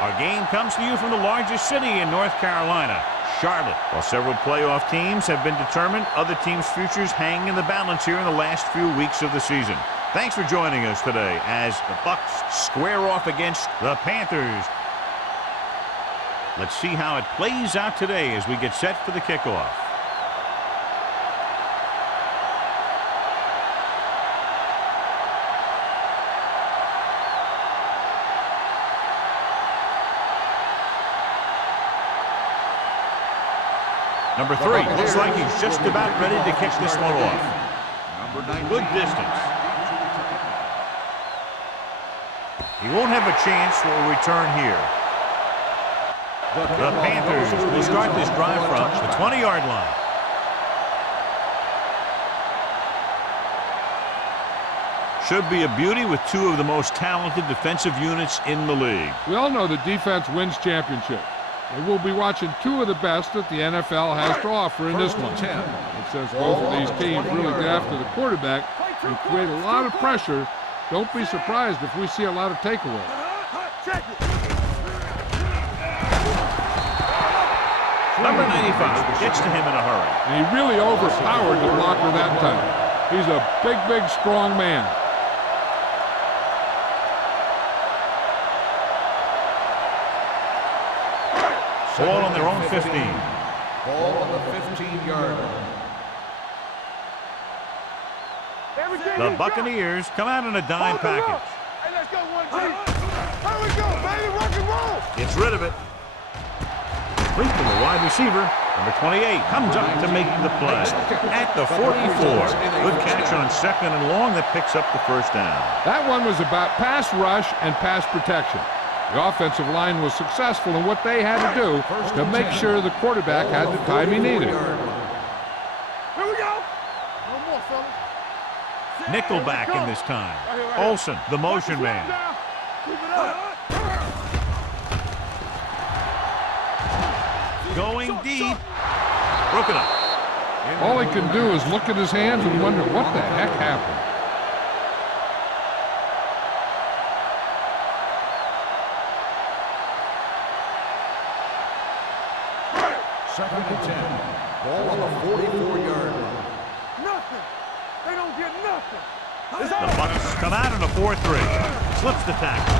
Our game comes to you from the largest city in North Carolina, Charlotte. While several playoff teams have been determined, other teams' futures hang in the balance here in the last few weeks of the season. Thanks for joining us today as the Bucs square off against the Panthers. Let's see how it plays out today as we get set for the kickoff. Number 3 looks like he's just about ready to kick this one off. Good distance. He won't have a chance for a return here. The Panthers will start this drive from the 20-yard line. Should be a beauty with two of the most talented defensive units in the league. We all know the defense wins championships. And we'll be watching two of the best that the NFL has to offer in this one. And since both of these teams really get after the quarterback and create a lot of pressure, don't be surprised if we see a lot of takeaways. Number 95 gets to him in a hurry. And he really overpowered the blocker that time. He's a big, big, strong man. Ball on their own 15. Ball on the 15-yard line. The Buccaneers come out in a dime package. Hey, let's go, 1G. Here we go, baby, rock and roll. Gets rid of it. Complete to the wide receiver. Number 28 comes up to make the play. At the 44. Good catch on second and long that picks up the first down. That one was about pass rush and pass protection. The offensive line was successful in what they had to do to make sure the quarterback had the time he needed. Here we go. No more, fellas. Nickelback in this time. Olsen, the motion man. Keep it up. Going deep. Broken up. All he can do is look at his hands and wonder what the heck happened. Second and 10. Ball on the 44-yard line. Nothing. They don't get nothing. The Bucs come out in a 4-3. Slips the tackle.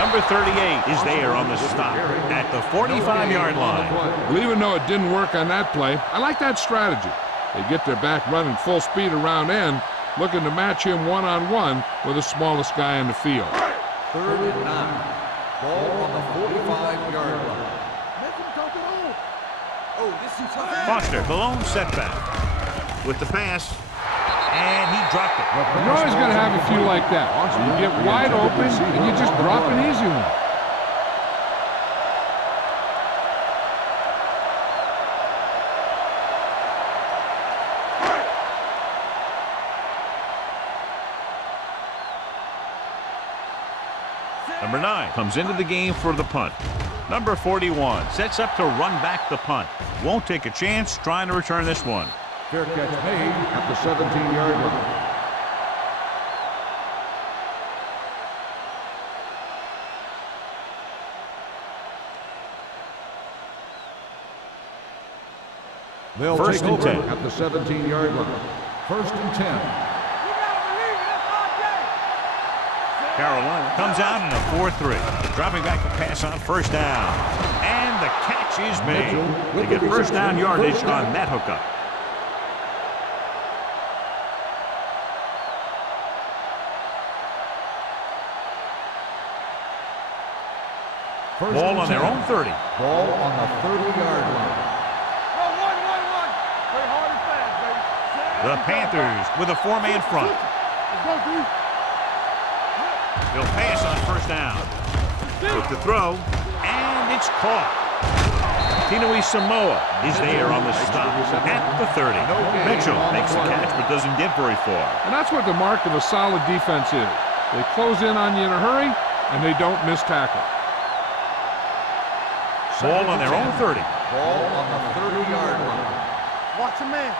Number 38 is there on the stop at the 45-yard line. Well, even though it didn't work on that play, I like that strategy. They get their back running full speed around end, looking to match him one-on-one with the smallest guy on the field. Third and 9. Ball on the 45-yard line. Foster, the lone setback. With the pass, and he dropped it. You're always going to have a few like that. You get wide open, and you just drop an easy one. Number 9 comes into the game for the punt. Number 41 sets up to run back the punt. Won't take a chance trying to return this one. Fair catch made at the 17-yard line. They'll First take and over 10 at the 17-yard line. First and 10. Carolina comes out in a 4-3. Dropping back to pass on first down. And the catch is made. They get first down yardage on that hookup. Ball on their own 30. Ball on the 30-yard line. Play hard and fast, baby. The Panthers with a 4-man front. Let's go, dude. He'll pass on first down. With the throw, and it's caught. Tinui Samoa is there on the stop at the 30. Mitchell makes the catch but doesn't get very far. And that's what the mark of a solid defense is. They close in on you in a hurry, and they don't miss tackle. Ball on their own 30. Ball on the 30-yard line. Watch a man.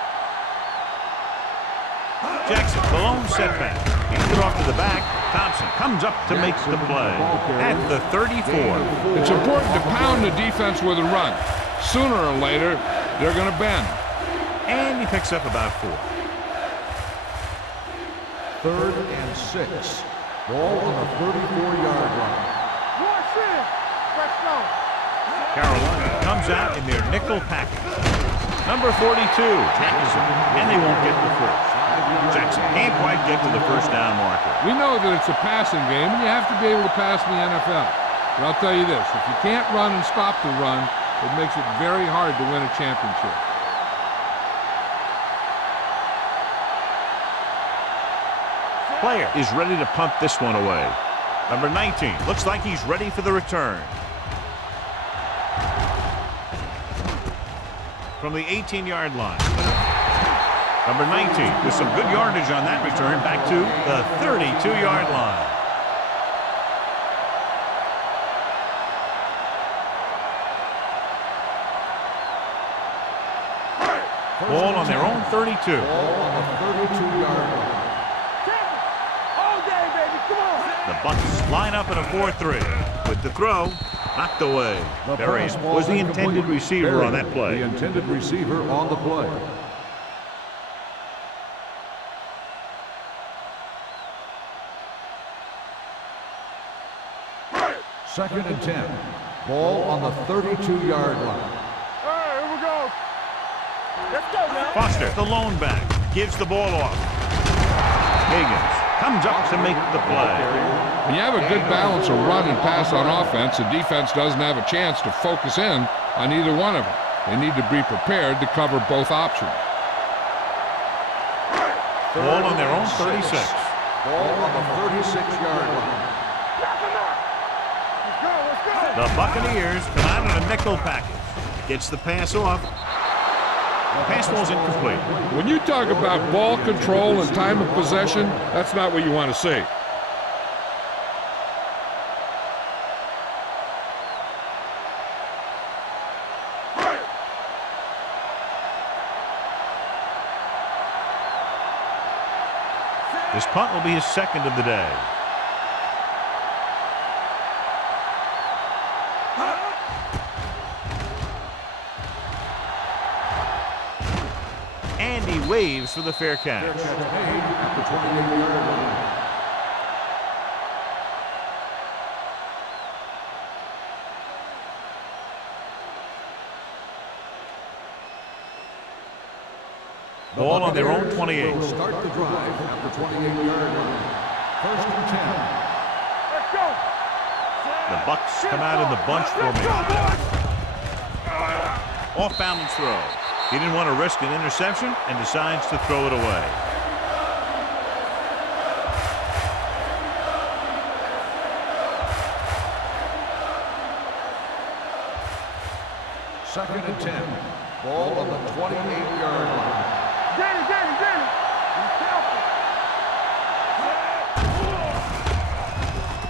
Jackson, the lone setback. Hands it off to the back. Thompson comes up to make the play at the 34. It's important to pound the defense with a run. Sooner or later, they're going to bend. And he picks up about 4. 3rd and 6. Ball on the 34-yard line. Carolina comes out in their nickel package. Number 42 tackles him, and they won't get the first. Jackson can't quite get to the first down marker. We know that it's a passing game, and you have to be able to pass in the NFL. But I'll tell you this, if you can't run and stop the run, it makes it very hard to win a championship. Player is ready to punt this one away. Number 19 looks like he's ready for the return. From the 18-yard line. Number 19 with some good yardage on that return back to the 32-yard line. Ball on their own 32. Ball on the 32-yard line. The Bucs line up in a 4-3. With the throw, knocked away. Berry was the intended receiver on that play. The intended receiver on the play. Second and 10. Ball on the 32-yard line. Here we go. Let's go now. Foster, the lone back, gives the ball off. Higgins comes up to make the play. When you have a good balance of run and pass on offense, the defense doesn't have a chance to focus in on either one of them. They need to be prepared to cover both options. Ball on their own 36. Ball on the 36-yard line. The Buccaneers come out in a nickel package. Gets the pass off. The pass ball's incomplete. When you talk about ball control and time of possession, that's not what you want to see. This punt will be his second of the day. And he waves for the fair catch. Fair catch made at the 28-yard line. Ball on their own 28. Will start the drive at the 28-yard line. 1st and 10. Let's go. The Bucs come out in the bunch formation. Off balance throw. He didn't want to risk an interception and decides to throw it away. Second and 10. Ball on the 28-yard line. Danny. Be careful.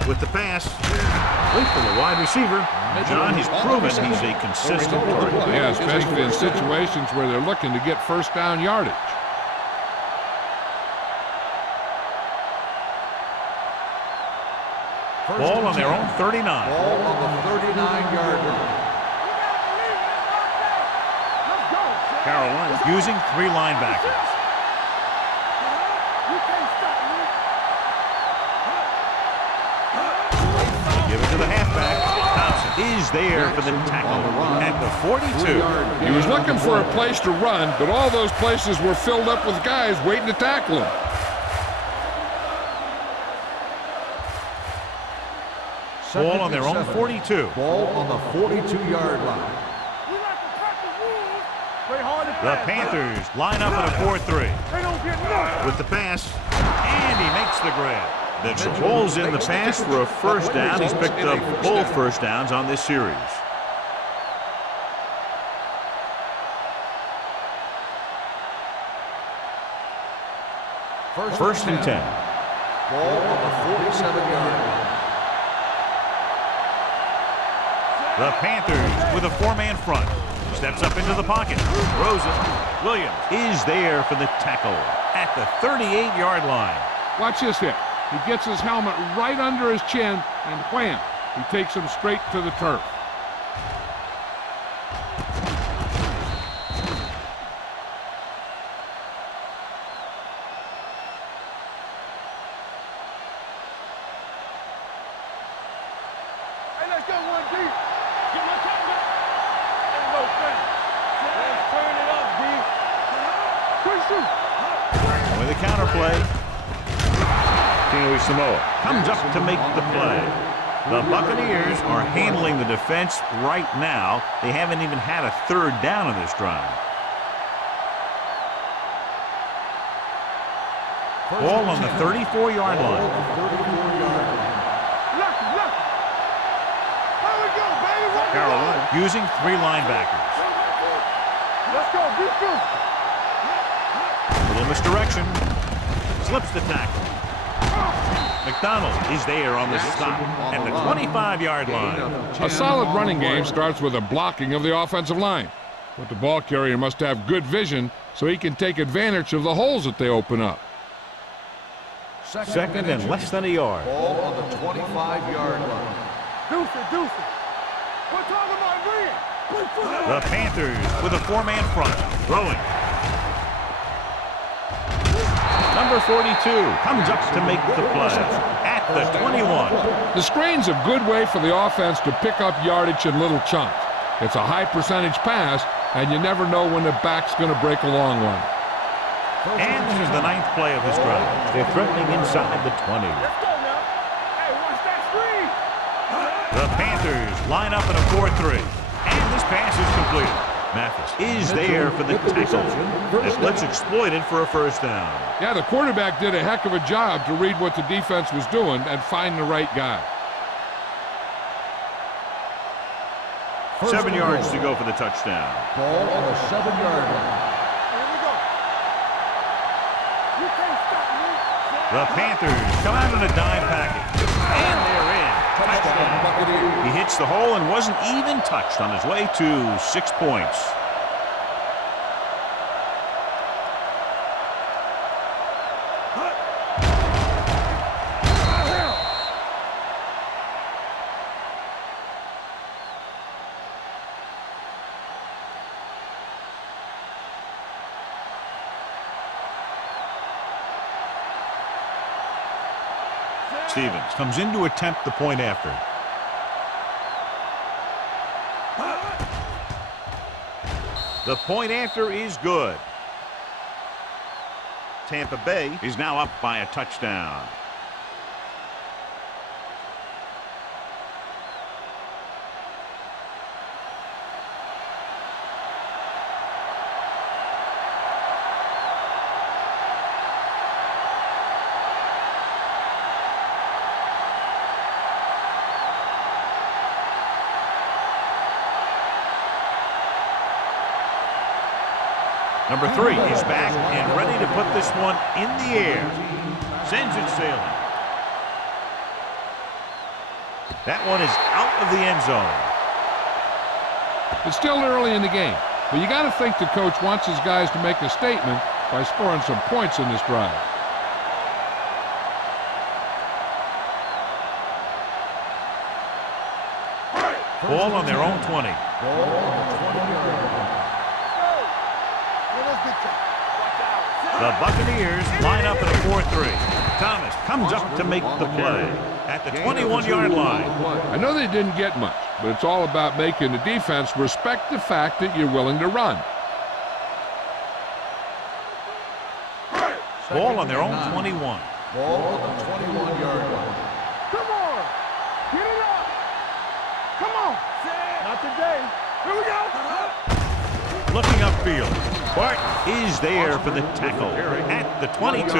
With the pass, late from the wide receiver. John, he's proven he's a consistent target. Yeah, especially in situations where they're looking to get first down yardage. Ball on their own 39. Ball on the 39-yard line. Carolina using 3 linebackers. Give it to the halfback. Thompson is there for the tackle at the 42. He was looking for a place to run, but all those places were filled up with guys waiting to tackle him. Ball on their own 42. Ball on the 42-yard line. The Panthers line up in a 4-3. They don't get nothing. With the pass, and he makes the grab. Mitchell rolls in the pass for a first down. He's picked up both first downs on this series. First and 10. Ball on the 47-yard line. The Panthers with a 4-man front. Steps up into the pocket. Throws it. Williams is there for the tackle at the 38-yard line. Watch this hit. He gets his helmet right under his chin, and wham, he takes him straight to the turf. Hey, let's go one deep. Get my time back. Ain't no thing. Let's turn it up, D. Quick shoot. With a counter play. Samoa comes up to make the play. The Buccaneers are handling the defense right now. They haven't even had a third down in this drive. Ball on the 34-yard line. Carolina using 3 linebackers. Let's go, defense. Little misdirection. Slips the tackle. McDonald is there on the stop at the 25-yard line. A solid running game starts with a blocking of the offensive line. But the ball carrier must have good vision so he can take advantage of the holes that they open up. Second and less than a yard. Ball on the 25-yard line. Deuce it. We're talking about green. The Panthers with a 4-man front. Throwing. Number 42 comes up to make the play at the 21. The screen's a good way for the offense to pick up yardage in little chunks. It's a high percentage pass, and you never know when the back's going to break a long one. And this is the 9th play of this drive. They're threatening inside the 20. Let's go now. Hey, watch that screen. The Panthers line up in a 4-3. And this pass is completed. Mathis is there for the tackle. This blitz exploited for a first down. Yeah, the quarterback did a heck of a job to read what the defense was doing and find the right guy. 7 yards to go for the touchdown. Ball on the 7-yard line. Here we go. You can't stop me. The Panthers come out in a dime package. And they're in. Touchdown, Buccaneers. He hits the hole and wasn't even touched on his way to 6 points. Stevens comes in to attempt the point after. The point after is good. Tampa Bay is now up by a touchdown. Number 3 is back and ready to put this one in the air. Sends it sailing. That one is out of the end zone. It's still early in the game, but you got to think the coach wants his guys to make a statement by scoring some points in this drive. Ball on their own 20. Ball on the 20-yard line. The Buccaneers line up in a 4-3. Thomas comes up to make the play at the 21-yard line. I know they didn't get much, but it's all about making the defense respect the fact that you're willing to run. Ball on their own 21. Ball on the 21-yard line. Come on. Get it up. Come on. Not today. Here we go. Looking upfield. Barton is there for the tackle at the 22.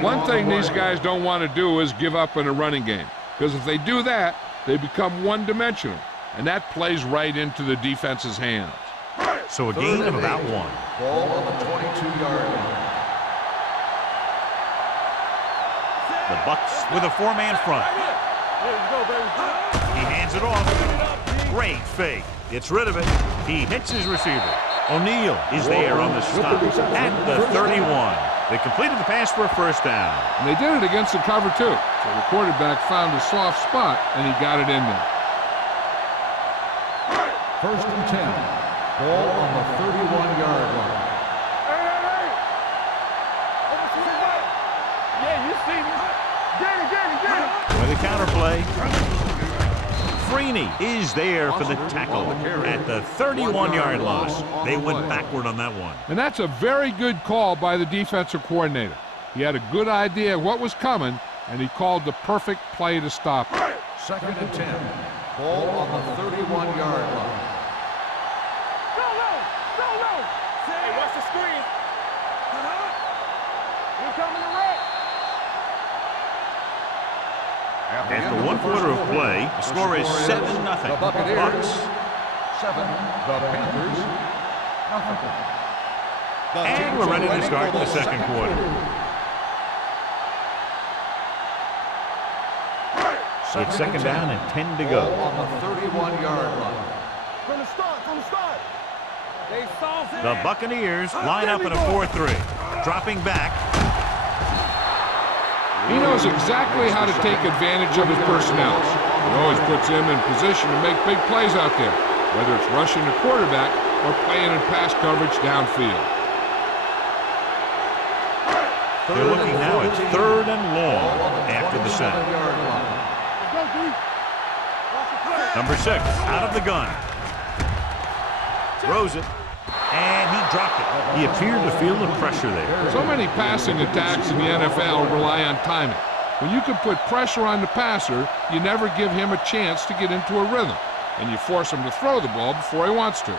One thing these guys don't want to do is give up in a running game, because if they do that, they become one-dimensional, and that plays right into the defense's hands. So a gain of about 1. Ball on the 22-yard line. The Bucs with a 4-man front. There you go, baby. He hands it off. Great fake. Gets rid of it. He hits his receiver. O'Neal is there on the stop at the 31. They completed the pass for a first down. And they did it against the cover, too. So the quarterback found a soft spot, and he got it in there. First and 10. Ball on the 31-yard line. Hey! Over to the right. Yeah, you see me. Get it. With a counterplay. Freeney is there for the tackle at the 31-yard line. They went backward on that one. And that's a very good call by the defensive coordinator. He had a good idea of what was coming, and he called the perfect play to stop it. Second and 10. Ball on the 31-yard line. Go low. Hey, watch the screen. We're coming to right. After one quarter of play, the score is 7-0. The Buccaneers 7. The Panthers 0. And we're ready to start the second quarter. It's second down and 10 to go. On the 31-yard line. From the start. They saw it. The Buccaneers line up in a 4-3. Dropping back. He knows exactly how to take advantage of his personnel. He always puts them in position to make big plays out there, whether it's rushing the quarterback or playing in pass coverage downfield. They're looking now at 3rd and long after the sack. Number 6 out of the gun. Throws it. And he dropped it. He appeared to feel the pressure there. So many passing attacks in the NFL rely on timing. When you can put pressure on the passer, you never give him a chance to get into a rhythm, and you force him to throw the ball before he wants to.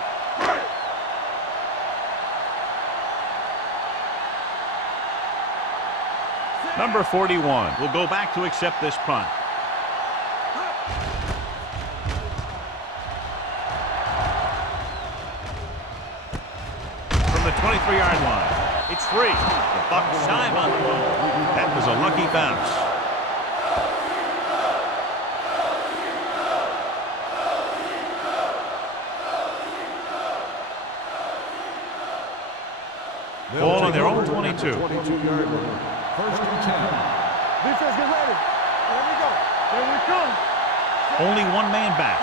Number 41 will go back to accept this punt. From the 23-yard line, it's free. The Bucs dive on the ball. That was a lucky bounce. Ball on their own 22. 22-yard line. First and 10. Defense, get ready. Here we go. Here we come. Only one man back.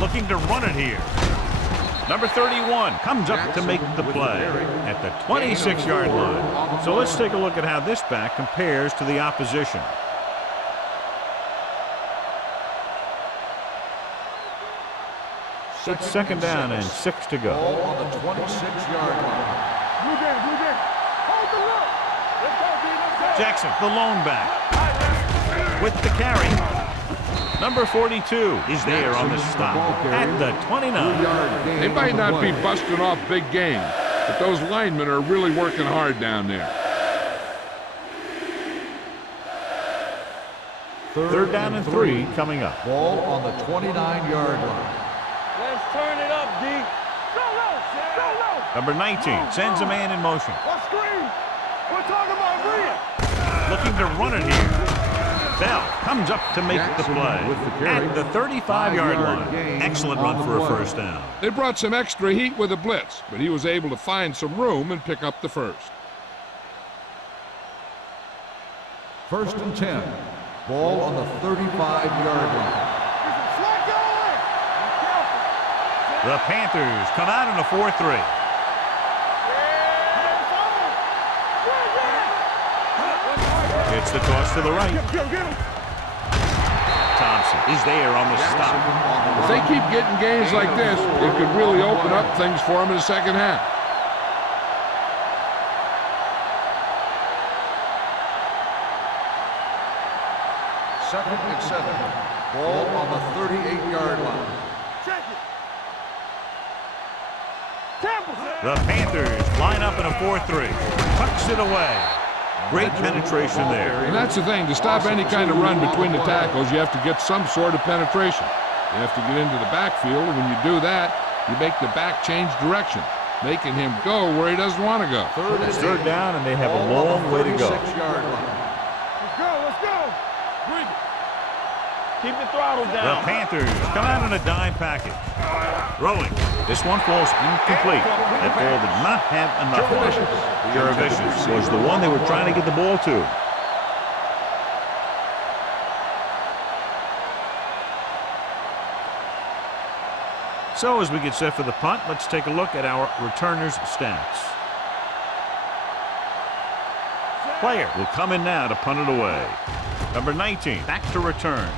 Looking to run it here. Number 31 comes up to make the play at the 26-yard line. So let's take a look at how this back compares to the opposition. It's second down and 6 to go. Ball on the 26-yard line. Blue game. Hold the look. Let's go, D. Let's go. Jackson, the lone back. With the carry. Number 42 is there on the stop at the 29. They might not be busting off big game, but those linemen are really working hard down there. Third down and 3 coming up. Ball on the 29-yard line. Let's turn it up, D. Go low. Number 19 sends a man in motion. What screen? We're talking about Bria. Looking to run it here. Bell comes up to make the play at the 35-yard line. Excellent run for a first down. They brought some extra heat with a blitz, but he was able to find some room and pick up the first. First and 10. Ball on the 35-yard line. The Panthers come out in a 4-3. It's the toss to the right. Thompson is there on the stop. If they keep getting games like this, it could really open up things for them in the second half. Second and 7. Ball on the 38-yard line. The Panthers line up in a 4-3. Tucks it away. Great penetration there. And that's the thing. To stop any kind of run between the tackles, you have to get some sort of penetration. You have to get into the backfield, and when you do that, you make the back change direction, making him go where he doesn't want to go. It's third down, and they have a long way to go. Let's go. Keep the throttle down. The Panthers come out in a dime package. Throwing. This one falls incomplete. That ball did not have enough pressure. Jaravicius was the one they were trying to get the ball to. So as we get set for the punt, let's take a look at our returners' stats. Player will come in now to punt it away. Number 19, back to return.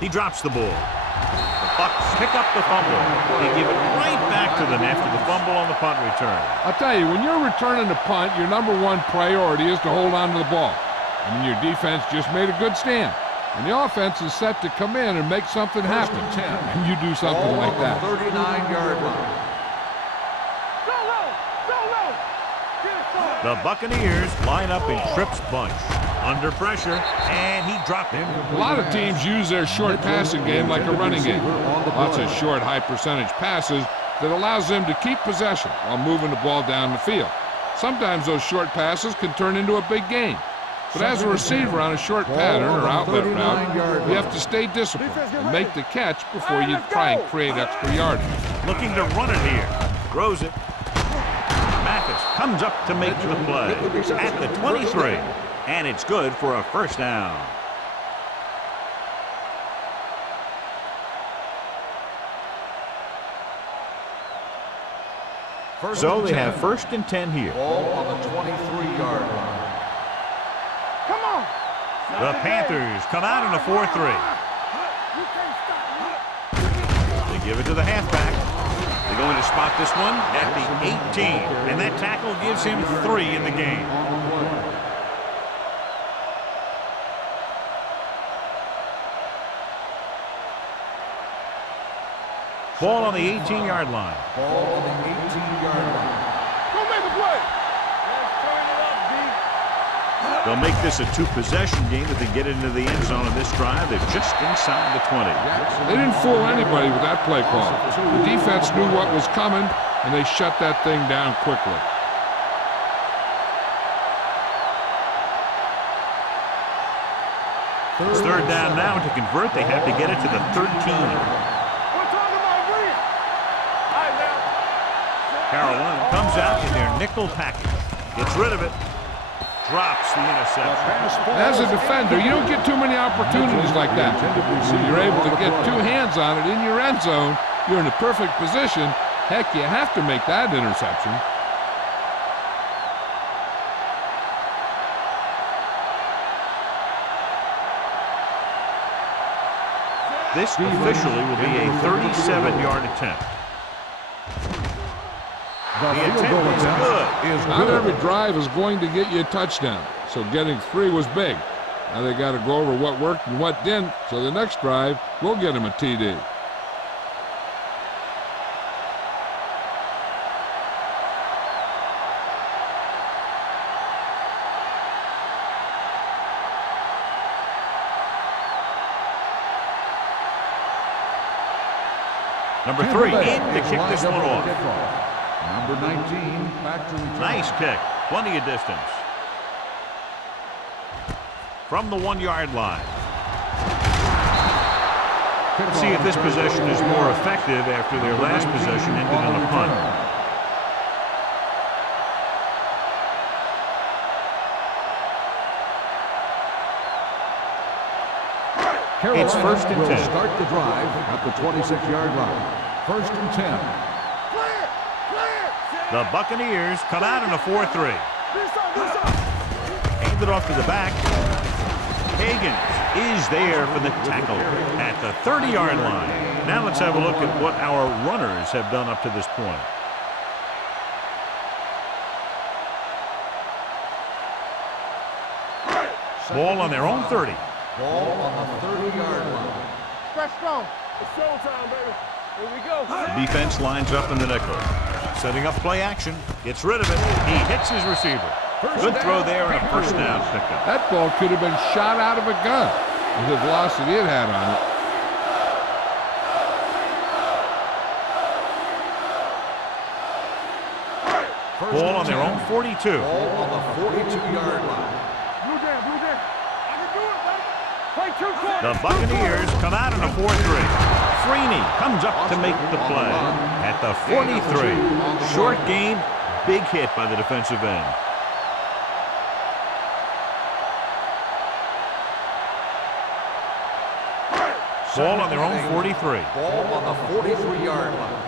He drops the ball. The Bucks pick up the fumble. They give it right back to them after the fumble on the punt return. I'll tell you, when you're returning a punt, your #1 priority is to hold on to the ball. I mean, your defense just made a good stand. And the offense is set to come in and make something happen. And you do something like that. 39-yard line. The Buccaneers line up in Tripp's bunch. Under pressure, and he dropped it. A lot of teams use their short passing game like a running game. Lots of short, high-percentage passes that allows them to keep possession while moving the ball down the field. Sometimes those short passes can turn into a big gain. But as a receiver on a short pattern or outlet route, you have to stay disciplined and make the catch before you try and create extra yardage. Looking to run it here. Throws it. Mathis comes up to make the play at the 23. And it's good for a first down. So they have 1st and 10 here. Ball on the 23-yard line. Come on. The Panthers come out in a 4-3. They give it to the halfback. They're going to spot this one at the 18. And that tackle gives him 3 in the game. Ball on the 18-yard line. Ball on the 18-yard line. Go make a play. Let's turn it up, D. They'll make this a 2-possession game if they get into the end zone on this drive. They're just inside the 20. They didn't fool anybody with that play call. The defense knew what was coming, and they shut that thing down quickly. It's 3rd down now. To convert, they have to get it to the 13. Carolina comes out in their nickel package. Gets rid of it. Drops the interception. As a defender, you don't get too many opportunities like that. When you're able to get 2 hands on it in your end zone, you're in a perfect position. Heck, you have to make that interception. This officially will be a 37-yard attempt. The attempt is good. Not every drive is going to get you a touchdown, so getting 3 was big. Now they got to go over what worked and what didn't, so the next drive will get them a TD. Number 3 in to kick this one off. Number 19, back to return. Nice kick. Plenty of distance. From the 1-yard line. Let's see if this possession is more effective after their last possession ended in a punt. It's 1st and 10. Will start the drive at the 26-yard line. 1st and 10. The Buccaneers come out in a 4-3. Hand it off to the back. Higgins is there for the tackle at the 30-yard line. Now let's have a look at what our runners have done up to this point. Ball on their own 30. Ball on the 30-yard line. Stretch strong. It's showtime, baby. Here we go. The defense lines up in the nickel. Setting up play action. Gets rid of it. He hits his receiver. Good throw there and a 1st down pickup. That ball could have been shot out of a gun with the velocity it had on it. Ball on their own 42. Ball on the 42-yard line. Blue jam, blue jam. I can do it, baby. Play The Buccaneers come out in a 4-3. Freeney comes up to make the play at the 43. Short gain, big hit by the defensive end. Ball on their own 43. Ball on the 43-yard line.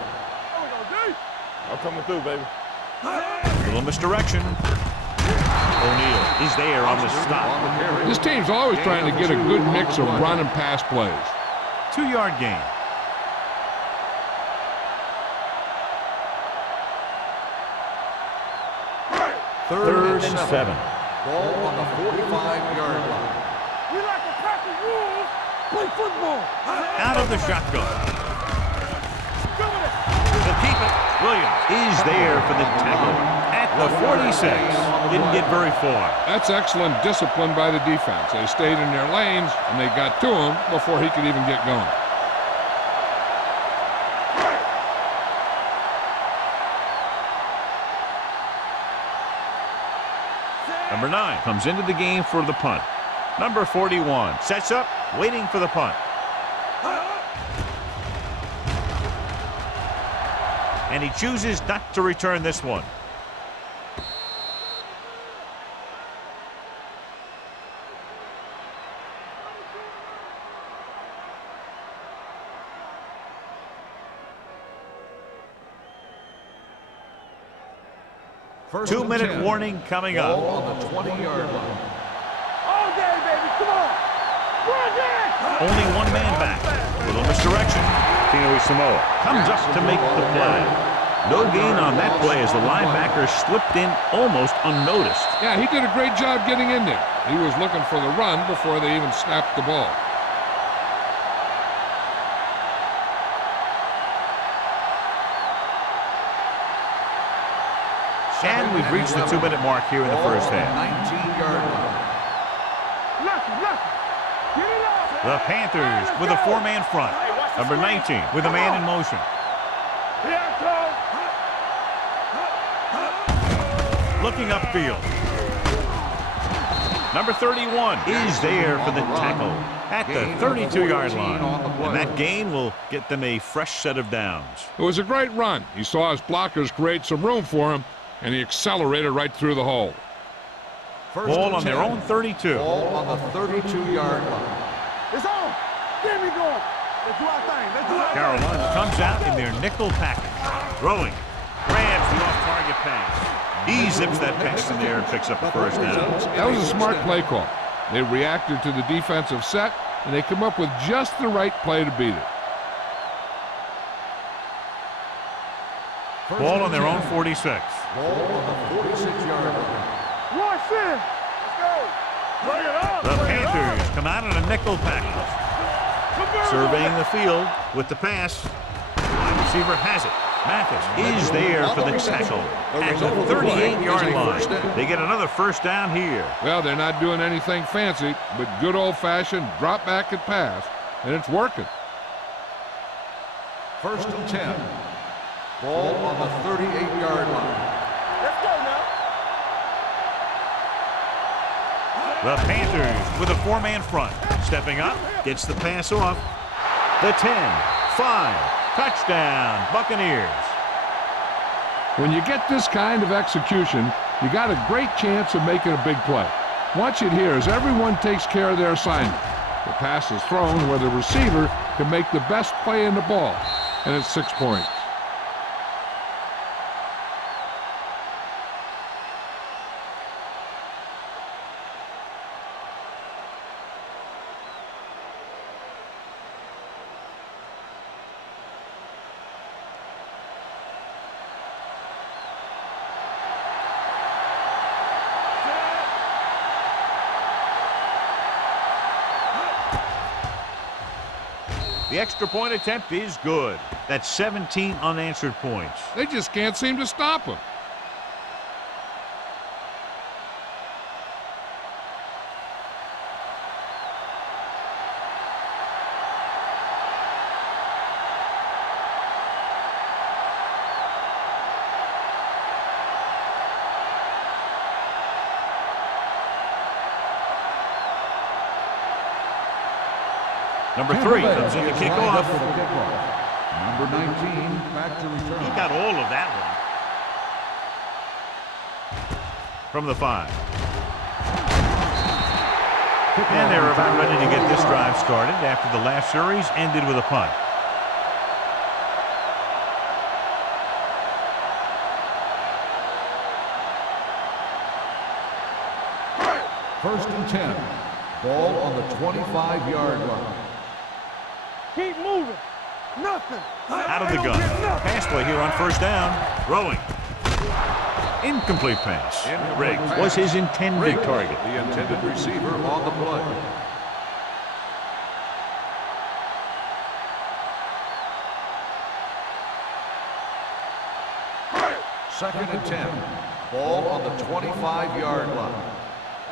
I'm coming through, baby. Little misdirection. O'Neal is there on the stop. This team's always trying to get a good mix of run and pass plays. 2-yard gain. Third and 7. Ball on the 45-yard line. We like to practice rules, play football. Out of the shotgun. He'll keep it. Williams is there for the tackle at the 46. Didn't get very far. That's excellent discipline by the defense. They stayed in their lanes, and they got to him before he could even get going. Number 9 comes into the game for the punt. Number 41 sets up, waiting for the punt. And he chooses not to return this one. First 2-minute warning coming up. Ball on the 20-yard line. All day, baby, come on. Run it! Only one man back. Little misdirection. Tino Samoa comes up to make the play. No gain on that play as the linebacker slipped in almost unnoticed. Yeah, he did a great job getting in there. He was looking for the run before they even snapped the ball. And we've reached the 2-minute mark here in the first half. 19-yard line. Get it up. The Panthers with a 4-man front. Number 19 with a man in motion. Here I come. Looking upfield. Number 31 is there for the tackle at the 32-yard line. And that gain will get them a fresh set of downs. It was a great run. He saw his blockers create some room for him, and he accelerated right through the hole. Ball on their own 32. Ball on the 32-yard line. It's on. Get me going. Let's do our thing. Let's do our thing. Carolina comes out in their nickel package. Throwing. Grabs the off-target pass. He zips that pass in there and picks up the first down. That was a smart play call. They reacted to the defensive set, and they come up with just the right play to beat it. Ball on their own 46. Ball on the 46-yard line. Watch it. Let's go. Bring it up. The Bring it up. Panthers come out in a nickel package. Surveying the field with the pass. Wide receiver has it. Mathis is there for the tackle at the 38-yard line. They get another first down here. Well, they're not doing anything fancy, but good old-fashioned drop back and pass, and it's working. First and 10. Ball on the 38-yard line. Let's go now. The Panthers with a 4-man front. Stepping up, gets the pass off. The 10, 5, touchdown, Buccaneers. When you get this kind of execution, you got a great chance of making a big play. Watch it here as everyone takes care of their assignment. The pass is thrown where the receiver can make the best play in the ball, and it's 6 points. The extra point attempt is good. That's 17 unanswered points. They just can't seem to stop him. Number 3 comes in to kick off. Number 19 back to return. He got all of that one. From the 5. And they're about ready to get this drive started after the last series ended with a punt. First and 10. Ball on the 25-yard line. Keep moving. Nothing. Out of the gun. Pass play here on first down. Throwing. Incomplete pass. Riggs was his intended target. The intended receiver on the play. Second and 10. Ball on the 25-yard line.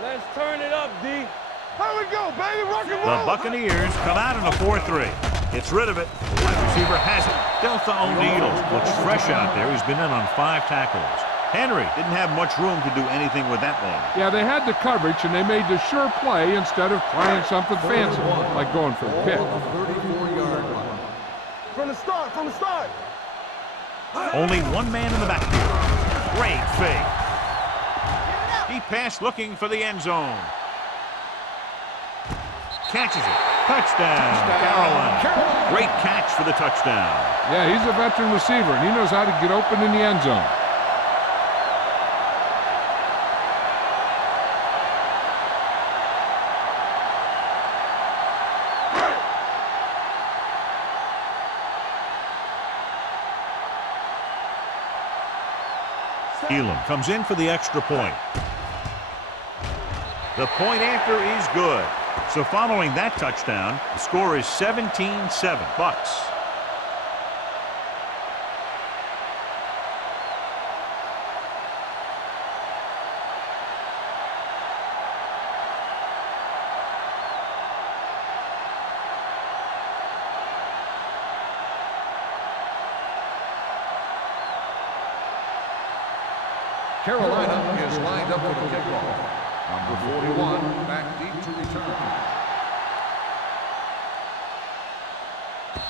Let's turn it up, D. Here we go, baby. Rock and roll. The Buccaneers come out in a 4-3. Gets rid of it. Wide receiver has it. Delta O'Neal looks fresh out there. He's been in on 5 tackles. Henry didn't have much room to do anything with that ball. Yeah, they had the coverage, and they made the sure play instead of trying something fancy, like going for a pick. 34-yard line. From the start, from the start. Only one man in the backfield. Great fake. He passed looking for the end zone. Catches it. Touchdown, Carolina. Great catch for the touchdown. Yeah, he's a veteran receiver, and he knows how to get open in the end zone. Elam comes in for the extra point. The point after is good. So following that touchdown, the score is 17-7 Bucks. Carolina is lined up for the kickoff. Number 41 back deep to return.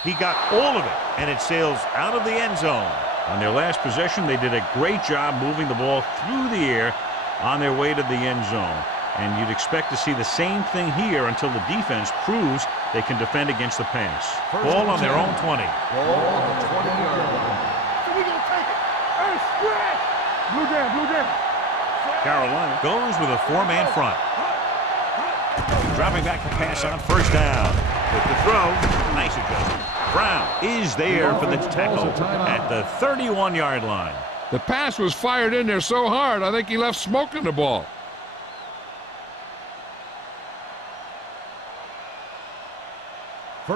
He got all of it, and it sails out of the end zone. On their last possession, they did a great job moving the ball through the air on their way to the end zone. And you'd expect to see the same thing here until the defense proves they can defend against the pass. Ball on their own 20. Ball on the 20-yard line. So we gonna take it. Hey, stretch. Blue down, blue down. Carolina goes with a 4-man front. Dropping back to pass on first down. With the throw, nice adjustment. Brown is there for the tackle at the 31-yard line. The pass was fired in there so hard, I think he left smoke in the ball.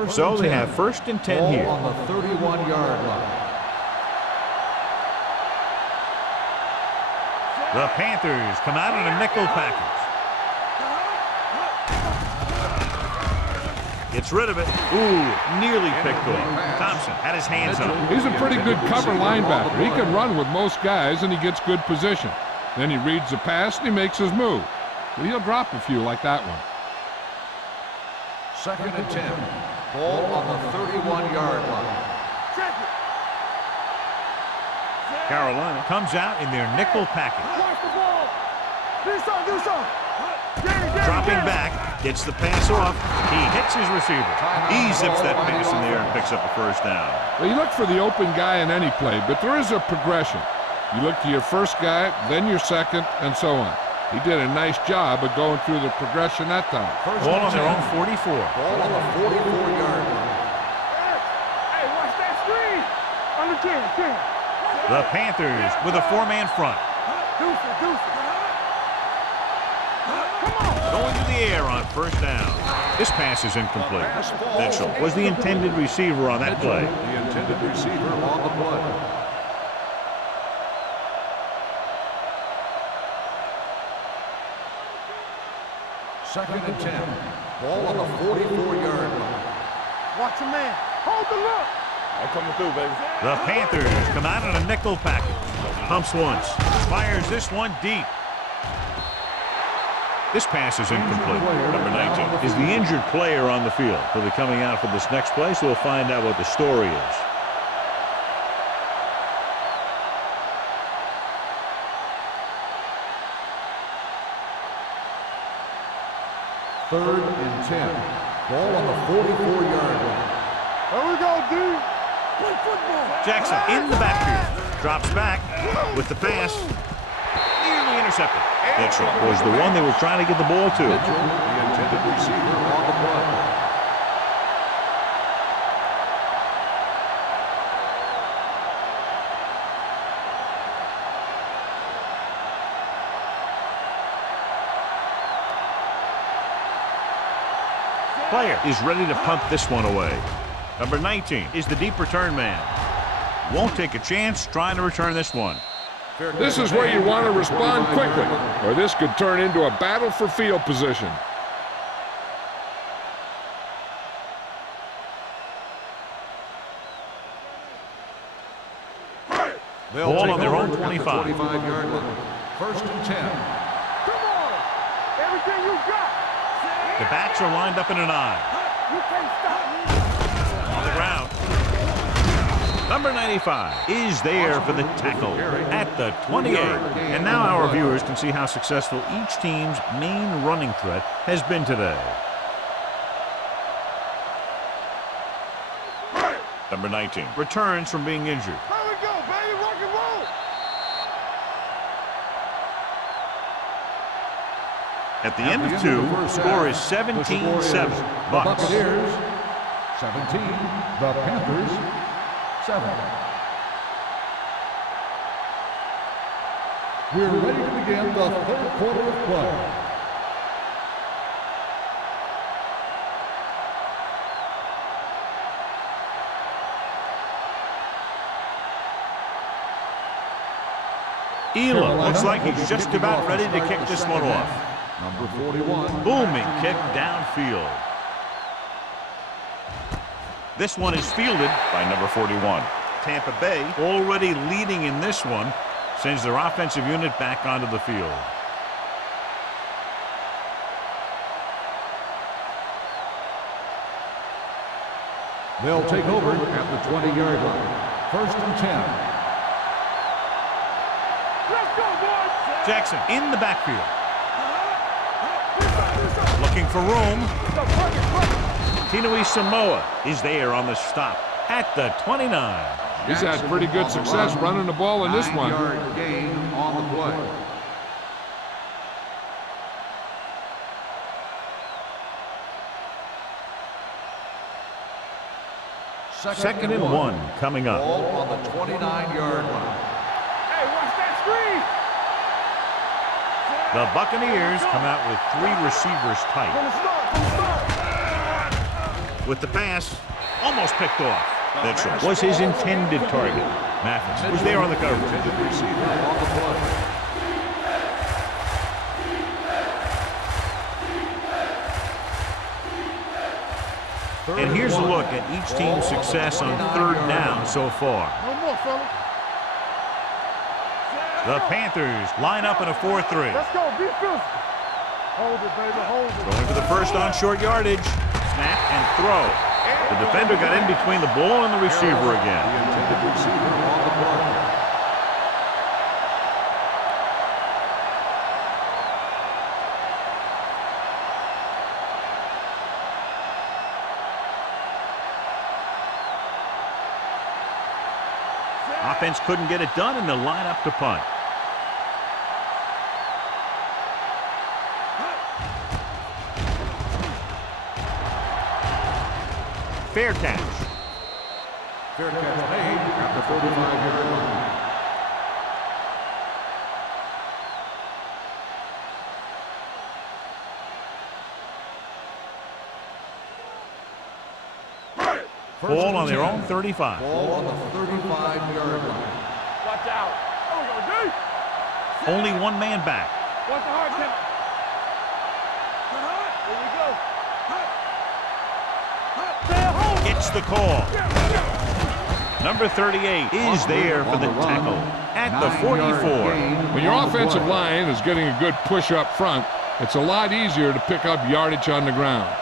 So they have first and 10 here. On the 31-yard line. The Panthers come out in a nickel package. Gets rid of it. Ooh, nearly picked off. Thompson had his hands up. He's a pretty good cover linebacker. He can run with most guys, and he gets good position. Then he reads the pass, and he makes his move. But he'll drop a few like that one. Second and 10. Ball on the 31-yard line. Carolina comes out in their nickel package. Watch the ball. Do something. Dropping back, gets the pass off. He hits his receiver. He zips that pass in there and picks up a first down. Well, you look for the open guy in any play, but there is a progression. You look to your first guy, then your second, and so on. He did a nice job of going through the progression that time. Ball on their own 44. Ball on the 44-yard line. Hey, watch that screen. Under 10. The Panthers with a 4-man front. Deuce. Going to the air on first down. This pass is incomplete. Mitchell was the intended receiver on that play. The intended receiver on the play. Second and 10. Ball on the 44-yard line. Watch your man. Hold the look. I'm coming through, baby. The Panthers come out in a nickel package. Pumps once. Fires this one deep. This pass is incomplete. Number 19 is the injured player on the field. He'll be coming out for this next play, so we'll find out what the story is. Third and 10. Ball on the 44-yard line. There we go, D. Play football. Jackson in the backfield. Drops back with the pass. Nearly intercepted. Mitchell was the one they were trying to get the ball to. Mitchell, the intended receiver on the play. Player is ready to punt this one away. Number 19 is the deep return man. Won't take a chance trying to return this one. This is where you want to respond quickly, or this could turn into a battle for field position. Ball on their own 25. 25-yard line. First and 10. Come on. Everything you got. The backs are lined up in an eye. You can't stop me. On the ground. Number 95 is there for the tackle at the 28. And now our viewers can see how successful each team's main running threat has been today. Number 19 returns from being injured. There we go, baby. Rock and roll. At the end of two, score is 17-7. Bucks. Buccaneers 17. The Panthers 7. We're ready to begin the third quarter of play. Elam looks like he's just about ready to kick this one off. Number 41. Booming kick downfield. This one is fielded by number 41. Tampa Bay, already leading in this one, sends their offensive unit back onto the field. They'll take over at the 20-yard line. First and 10. Let's go, boys. Jackson in the backfield. Looking for room. Tinui Samoa is there on the stop at the 29. He's had pretty good success running the ball in this one. 9-yard gain on the play. Second and 1 coming up. Ball on the 29-yard line. Hey, watch that screen. The Buccaneers come out with 3 receivers tight. With the pass, almost picked off. Mitchell was his intended target. Mathis was there on the coverage. Intended receiver on the play. And here's a look at each team's success on third down so far. No more, fella. The Panthers line up in a 4-3. Let's go. Be physical. Hold it, baby. Hold it. Going for the first on short yardage. Snap and throw. The defender got in between the ball and the receiver again. The intended receiver on the play. Offense couldn't get it done, and they'll line up to punt. Fair catch. Fair catch made at the 45-yard line. Ball on their own 35. Ball on the 35-yard line. Watch out. There we go, D. Only one man back. Watch the hard count. Here we go. Gets the call. Number 38 is there for the tackle at the 44. When your offensive line is getting a good push up front, It's a lot easier to pick up yardage on the ground.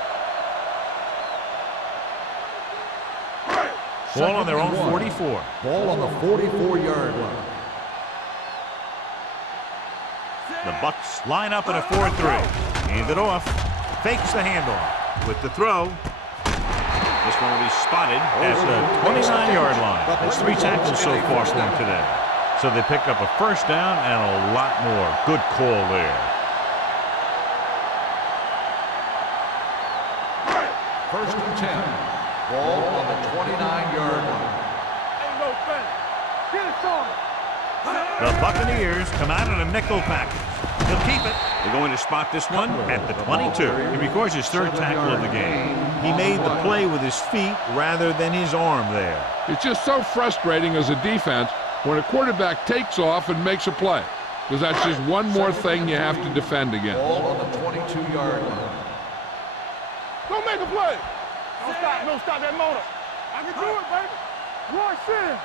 Ball on their own 44. Ball on the 44-yard line. The Bucks line up in a 4-3. Hand it off. Fakes the handoff. With the throw. This one will be spotted at the 29-yard line. That's 3 tackles so far for him today. So they pick up a first down and a lot more. Good call there. First and 10. Ball on the 29-yard line. Ain't no thing. Get it started. The Buccaneers come out in a nickel package. He'll keep it. They're going to spot this one at the 22. He records his 3rd tackle of the game. He made the play with his feet rather than his arm there. It's just so frustrating as a defense when a quarterback takes off and makes a play, because that's just one more thing you have to defend against. Ball on the 22-yard line. Don't make a play. Don't stop that motor. I can do it, baby. Rush in.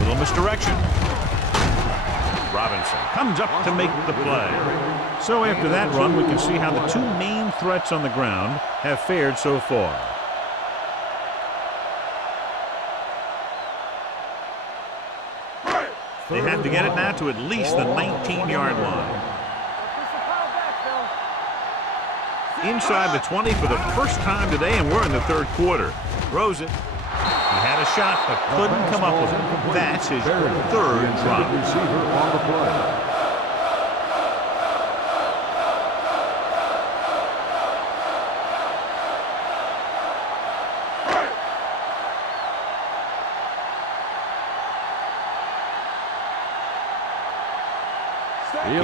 Little misdirection. Robinson comes up to make the play. So after that run, we can see how the 2 main threats on the ground have fared so far. They have to get it now to at least the 19-yard line. Inside the 20 for the first time today, and we're in the 3rd quarter. Throws it. He had a shot, but couldn't come up with it. That's his 3rd drop. Receiver on the play.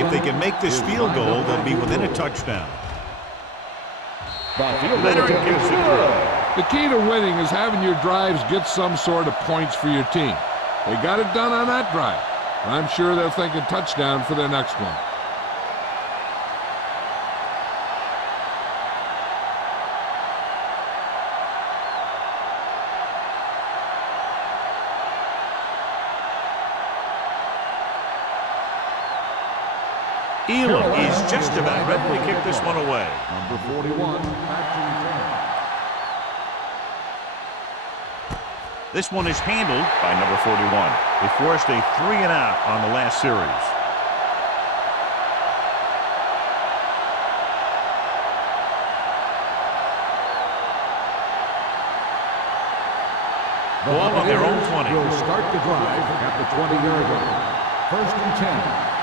If they can make this field goal, they'll be within a touchdown. Leonard gives it through. The key to winning is having your drives get some sort of points for your team. They got it done on that drive. I'm sure they'll think a touchdown for their next one. Elam is just about ready to kick this one away. Number 41, back to return. This one is handled by number 41. They forced a 3-and-out on the last series. Ball on their own 20. Will start the drive at the 20-yard line. First and 10.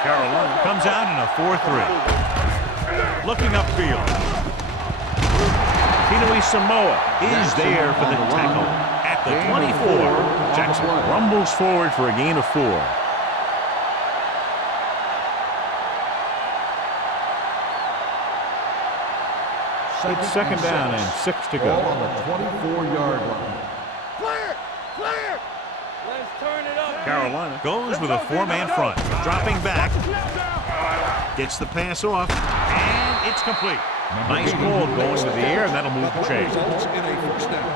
Carolina comes out in a 4-3. Looking upfield. Kinui Samoa is there for the tackle at the 24. Jackson rumbles forward for a gain of 4. It's 2nd down and 6 to go. Ball on the 24-yard line. Clear! Clear! Let's turn it up. Carolina goes with a 4-man front. Dropping back. Gets the pass off. And it's complete. Nice ball going to the air, and that'll move the chains. Results in a first down.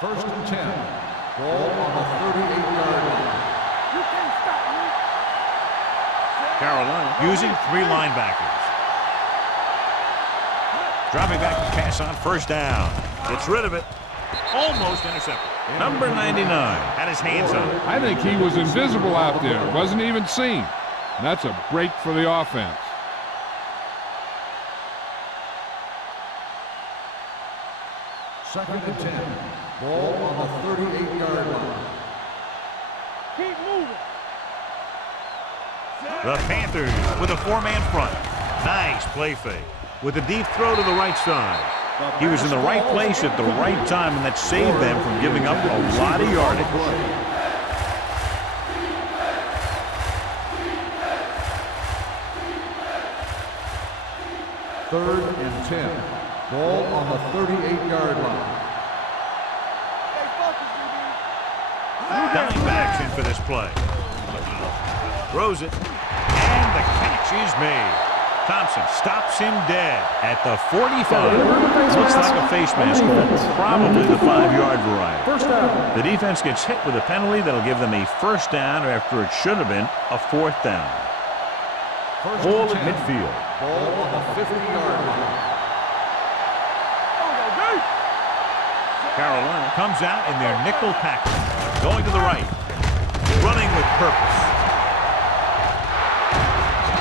First and 10. Ball on the 38-yard line. You can't stop me. Carolina using 3 linebackers. Dropping back to pass on 1st down. Gets rid of it. Almost intercepted. Number 99 had his hands on it. I think he was invisible out there. Wasn't even seen. And that's a break for the offense. Second and 10. Ball on the 38-yard line. Keep moving. The Panthers with a 4-man front. Nice play fake. With a deep throw to the right side. He was in the right place at the right time, and that saved them from giving up a lot of yardage. Third and 10. Ball on the 38-yard line. Diamondbacks in for this play. Throws it, and the catch is made. Thompson stops him dead at the 45. Looks like a face mask call, probably the 5-yard variety. First down. The defense gets hit with a penalty that'll give them a first down after it should have been a fourth down. Ball at midfield. Ball on the 50-yard line. Carolina comes out in their nickel package, going to the right, running with purpose.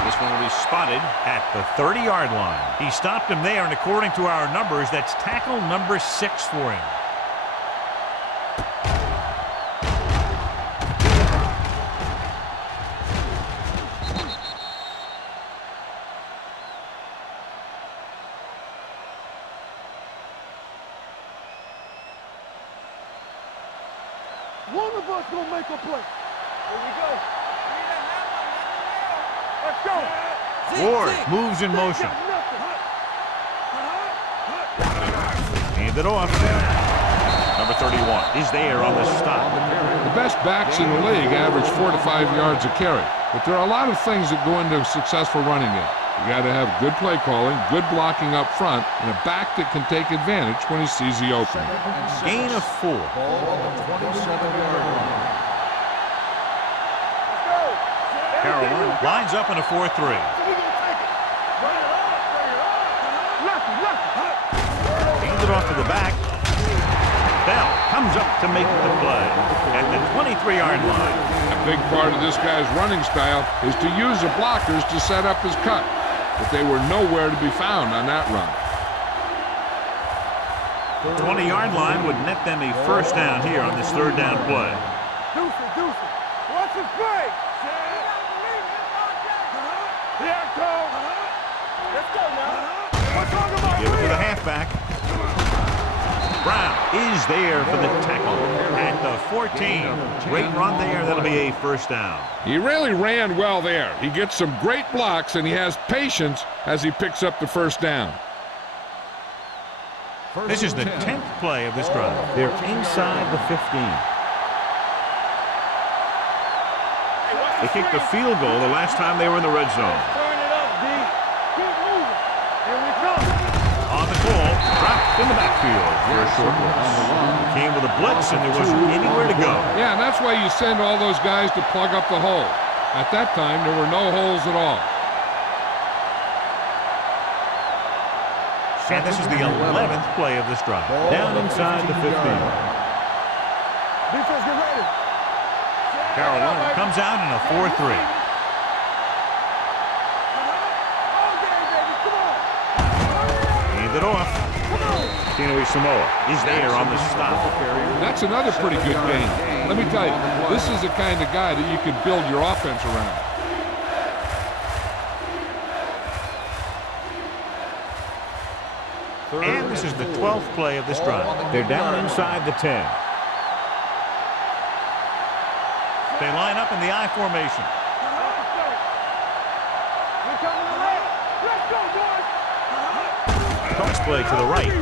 This one will be spotted at the 30-yard line. He stopped him there, and according to our numbers, that's tackle number 6 for him. One of us gonna make a play. Here we go. Let's go. Ward moves in motion. Hand it off. Number 31 is there on the stop. The best backs in the league average 4 to 5 yards a carry. But there are a lot of things that go into a successful running game. You got to have good play calling, good blocking up front, and a back that can take advantage when he sees the opening. Gain of 4. Ball on the 27-yard line. Carolina lines up in a 4-3. We gonna take it. Run it up. Lucky. Hands it off to the back. Bell comes up to make the play at the 23-yard line. A big part of this guy's running style is to use the blockers to set up his cut. But they were nowhere to be found on that run. The 20-yard line would net them a first down here on this third down play. Deuce it. Watch his play. Here it comes. Let's go now. What's on the Give it to the halfback. Brown is there for the tackle at the 14. Great run there. That'll be a first down. He really ran well there. He gets some great blocks, and he has patience as he picks up the first down. This is the 10th play of this drive. They're inside the 15. They kicked a field goal the last time they were in the red zone. Turn it up, D. Keep moving. Here we come. On the call, dropped in the backfield for a short loss. Came with a blitz, and there wasn't anywhere to go. Yeah, and that's why you send all those guys to plug up the hole. At that time, there were no holes at all. And this is the 11th play of this drive. Down inside the 15. Defense, get ready. Carolina comes out in a 4-3. All day, baby. Come on. Hand it off. Tino Samoa is there on the stop. That's another pretty good game. Let me tell you, this is the kind of guy that you can build your offense around. And this is the 12th play of this drive. They're down inside the 10. They line up in the I formation. We're coming to left. Let's go, boys. Toss play to the right.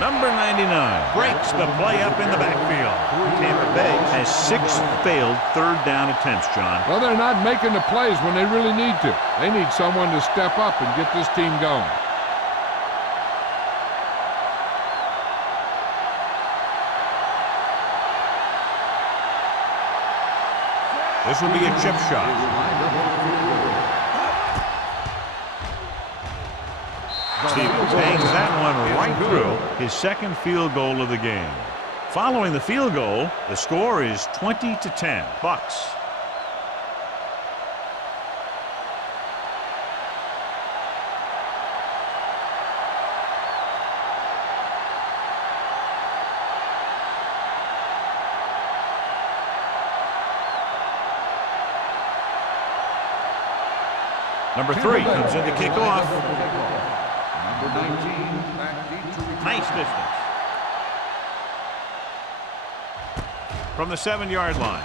Number 99 breaks the play up in the backfield. Tampa Bay has 6 failed third down attempts, John. Well, they're not making the plays when they really need to. They need someone to step up and get this team going. This will be a chip shot. Stevens hangs that one right through his second field goal of the game. Following the field goal, the score is 20-10. Bucks. Number 3 comes in to kick off. Number 19 back deep to return. Nice distance. From the 7-yard line.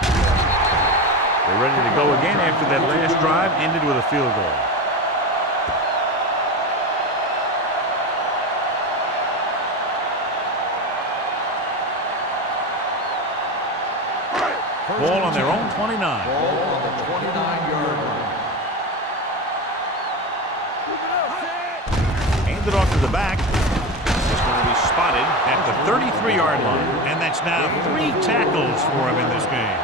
They're ready to go again after that last drive ended with a field goal. Ball on their own 29. Ball on the 29-yard line. send it off to the back. He's going to be spotted at the 33-yard line. And that's now 3 tackles for him in this game.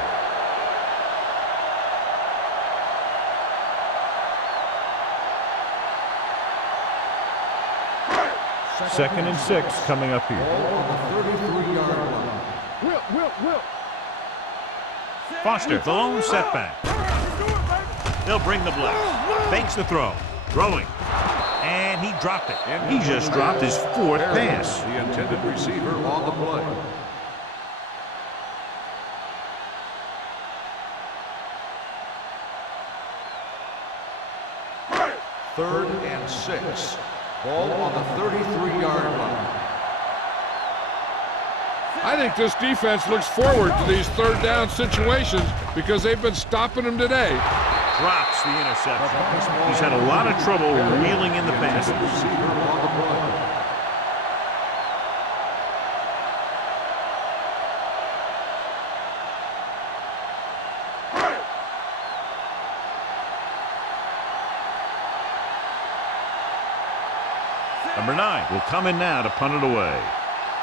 Second and 6 coming up here. On the 33-yard line. Whip. Foster, the lone setback. They'll bring the blitz. Fakes the throw. Throwing. And he dropped it. He just dropped his 4th pass. The intended receiver on the play. Third and 6. Ball on the 33-yard line. I think this defense looks forward to these third down situations because they've been stopping them today. Drops the interception. He's had a lot of trouble reeling in the passes. Receiver on the play. Number 9 will come in now to punt it away.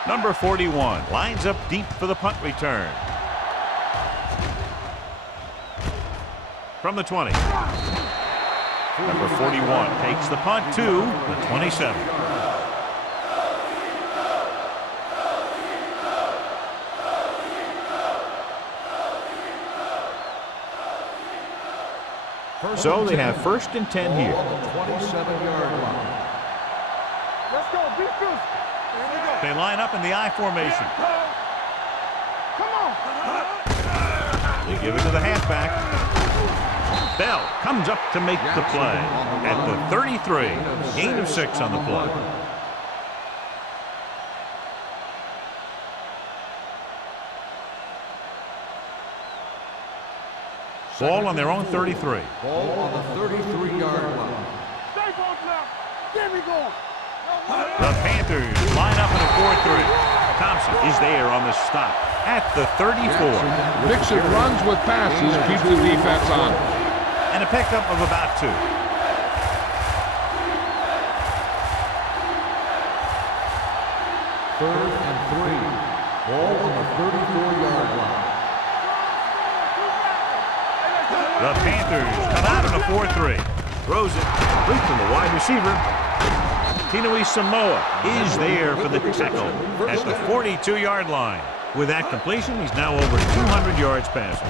Number 41 lines up deep for the punt return. From the 20. Number 41 takes the punt to the 27. So they have 1st and 10 here. On the 27-yard line. Let's go. Be good. They line up in the I formation. Come on. They give it to the halfback. Bell comes up to make the play at the 33. Gain of 6 on the play. Ball on their own 33. Ball on the 33-yard line. Stay close now. Get me going. The Panthers line up in a 4-3. Thompson is there on the stop at the 34. Mixon runs with passes, keeps the defense on. And a pickup of about 2. Third and 3. Ball on the 34-yard line. The Panthers come out in a 4-3. Throws it complete to the wide receiver. Tinui Samoa is there for the tackle at the 42-yard line. With that completion, he's now over 200 yards passing.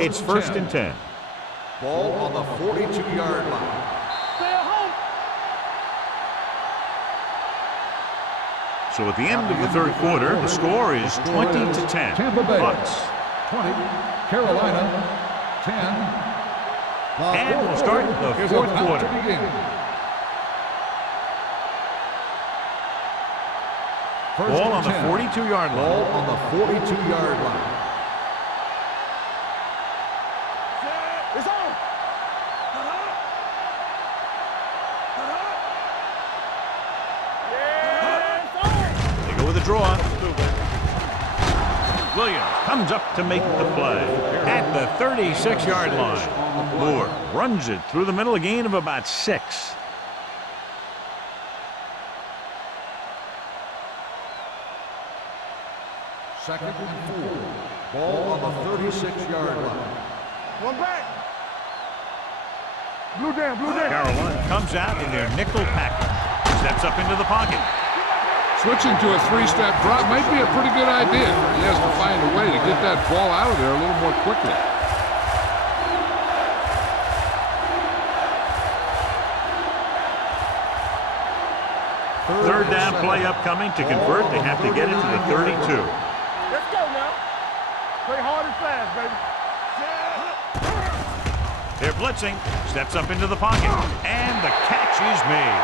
It's 1st and 10. Ball on the 42-yard line. Stay at home. So at the end of the 3rd quarter, the score is 20-10. Tampa Bay. Bucks. 20. Carolina. 10. And we'll start the 4th quarter. Ball on the 42-yard line. Ball on the 42-yard line. It's on. They go with a draw. Williams comes up to make the play at the 36-yard line. Moore runs it through the middle, a gain of about 6. Second and 4. Ball on the 36-yard line. One back. Blue down. Carolina comes out in their nickel package. Steps up into the pocket. Switching to a 3-step drop might be a pretty good idea. He has to find a way to get that ball out of there a little more quickly. Third down play upcoming. To convert, they have to get it to the 32. Let's go now. Play hard and fast, baby. They're blitzing. Steps up into the pocket. And the catch is made.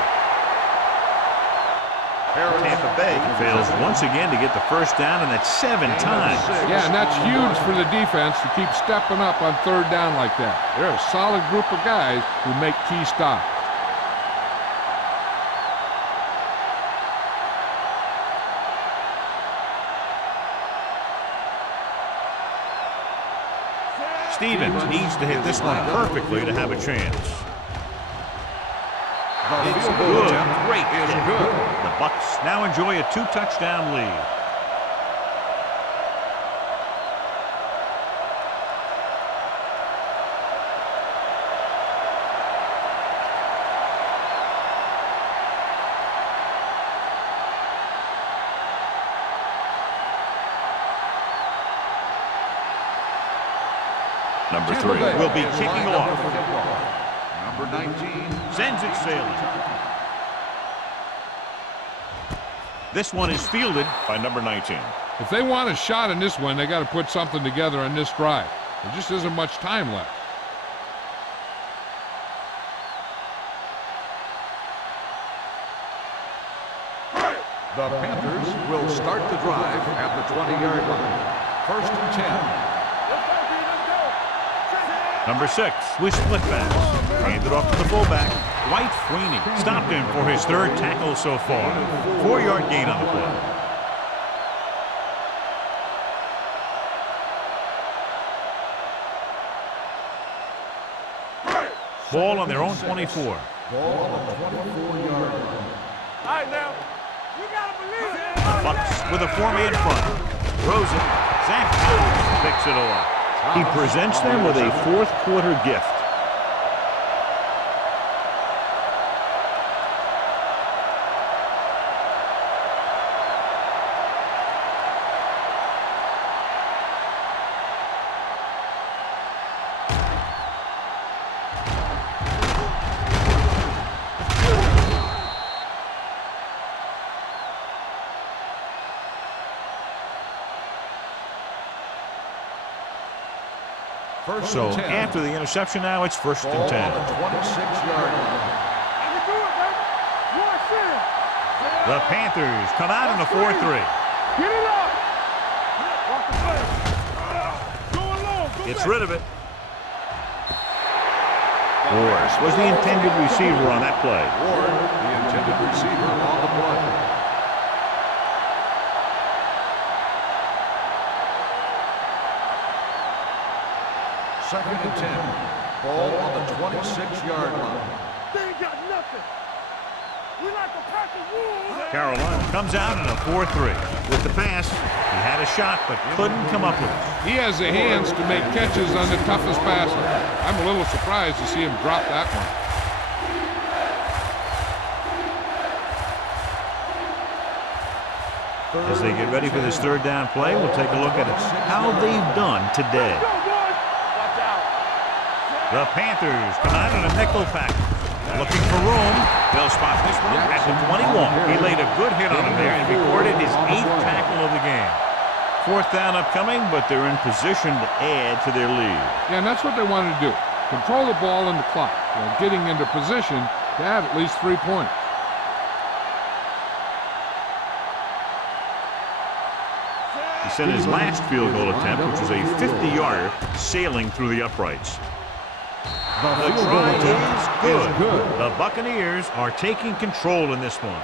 Tampa Bay fails once again to get the first down, and that's 7 times. Yeah, and that's huge for the defense to keep stepping up on third down like that. They're a solid group of guys who make key stops. Stevens needs to hit this one perfectly to have a chance. It's good. Great is good. The Bucks now enjoy a 2-touchdown lead. Number 3 will be kicking off. Number 19 sends it sailing. This one is fielded by number 19. If they want a shot in this one, they got to put something together on this drive. There just isn't much time left. The Panthers will start the drive at the 20-yard line. 1st and 10. Number 6, we split pass. Handed off to the fullback. Dwight Freeney stopped him for his 3rd tackle so far. 4-yard gain on the play. Ball on their own 24. Ball on the 24-yard line. All right, now. You got to believe it. The Bucks with a 4-man front. Throws it. Zach Powers picks it off. He presents them with a 4th quarter gift. So after the interception now, it's 1st and 10. On the 26-yard line. The Panthers come out in a 4-3. Get it up. Walk the play. Go along. Go Gets back. rid of it. Morris was the intended receiver on that play. Ward, the intended receiver on the play. Second and 10. Ball on the 26-yard line. They ain't got nothing. We like a pack of wolves. Carolina comes out in a 4-3. With the pass, he had a shot but couldn't come up with it. He has the hands to make catches on the toughest passes. I'm a little surprised to see him drop that one. As they get ready for this 3rd down play, we'll take a look at how they've done today. Watch out. The Panthers come out in a nickel package. Looking for room. They'll spot this one at the 21. He laid a good hit on him there and recorded his 8th tackle of the game. 4th down upcoming, but they're in position to add to their lead. Yeah, and that's what they wanted to do. Control the ball and the clock, while getting into position to add at least 3 points. He sent his last field goal attempt, which was a 50-yarder, sailing through the uprights. The try is good. The Buccaneers are taking control in this one.